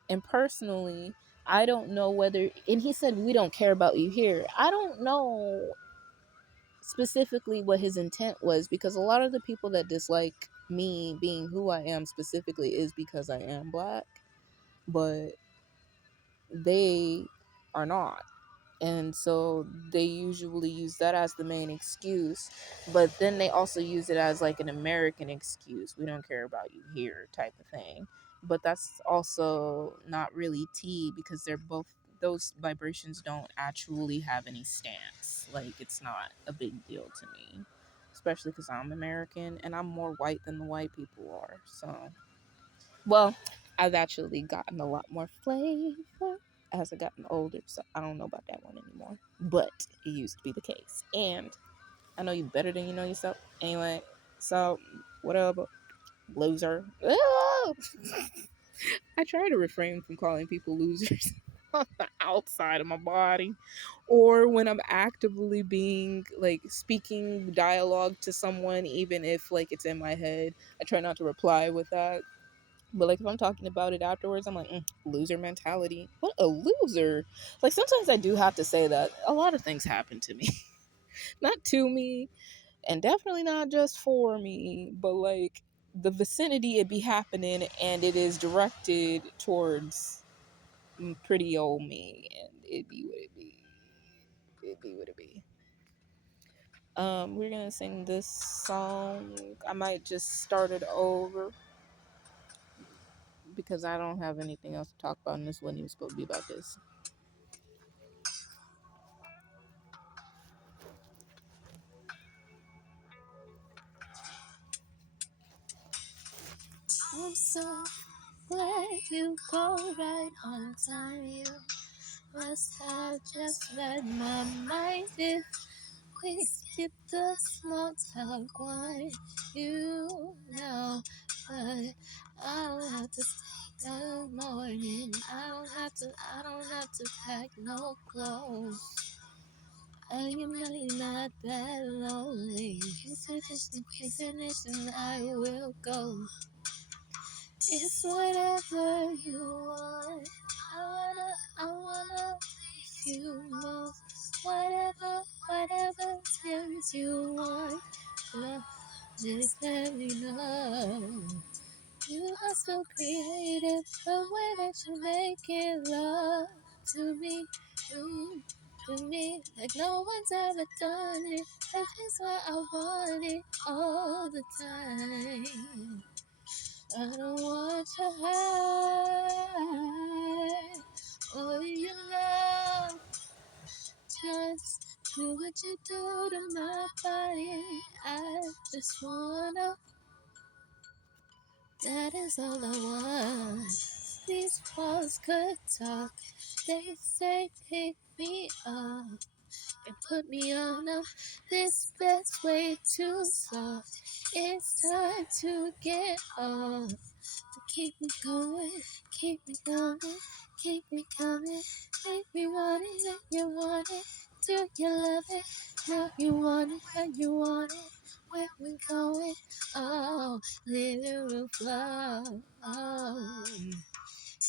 And personally, I don't know whether, and he said we don't care about you here. I don't know specifically what his intent was, because a lot of the people that dislike me being who I am specifically is because I am black, but they are not. And so they usually use that as the main excuse, but then they also use it as like an American excuse. We don't care about you here type of thing. But that's also not really tea, because they're both, those vibrations don't actually have any stance. Like, it's not a big deal to me, especially because I'm American and I'm more white than the white people are. So, well, I've actually gotten a lot more flavor as I've gotten older, so I don't know about that one anymore. But it used to be the case. And I know you better than you know yourself. Anyway, so whatever. Loser. Oh! I try to refrain from calling people losers on the outside of my body, or when I'm actively being like speaking dialogue to someone, even if like it's in my head. I try not to reply with that. But like if I'm talking about it afterwards, I'm like, loser mentality. What a loser. Like sometimes I do have to say that. A lot of things happen to me. Not to me, and definitely not just for me, but like the vicinity it be happening, and it is directed towards pretty old me, and it be what it be. It be what it be. We're gonna sing this song. I might just start it over because I don't have anything else to talk about, and this wasn't even supposed to be about this. I'm so glad you go right on time. You must have just read my mind. If we skip the small talk one, you know, but I don't have to stay till morning. I don't have to pack no clothes. And you know you're not that lonely. It's just in case and I will go. It's whatever you want. I wanna please you most. Whatever turns you want. Love, just let me know. You are so creative, the way that you make it love to me, to me, like no one's ever done it. That is why I want it all the time. I don't want your high or your love. Just do what you do to my body. I just wanna. That is all I want. These walls could talk. They say pick me up and put me on up. This bed's way too soft. It's time to get off. Keep me going, keep me going, keep me coming. Make me want it, if you want it. Do you love it? Now you want it, how you want it. Where we going? Oh, living room flow. Oh.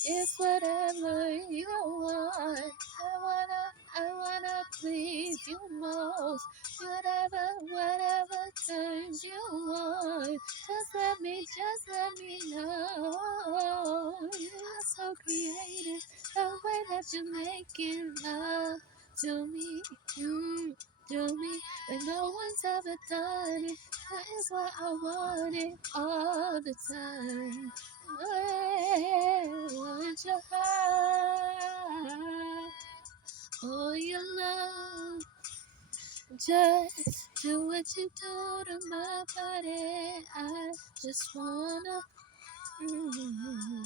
It's whatever you want. I wanna please you most. Whatever turns you on. Just let me know. You are so creative. The way that you make it love to me, to me, and no one's ever done it. That is why I want it all the time. I want your heart, all your love. Just do what you do to my body. I just wanna. Mm,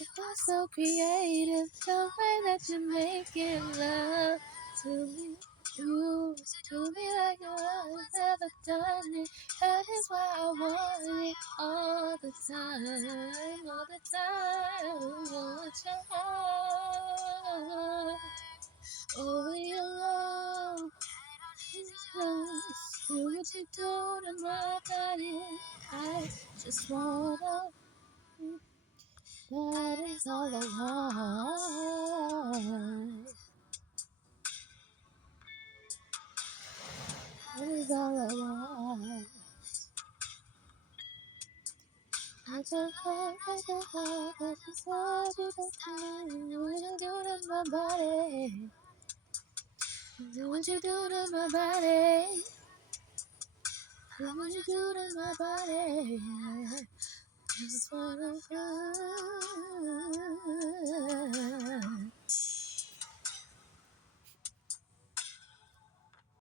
you are so creative, the way that you make it love to me. You to me like no one's ever done it. That is why I want it all the time, all the time. I want your heart, oh your love. Just do what you do to my body. I just wanna. That is all I want. That is all I want. I just want you to time when you do to my body. What you do to my body? What you do to my body? Just wanna fly.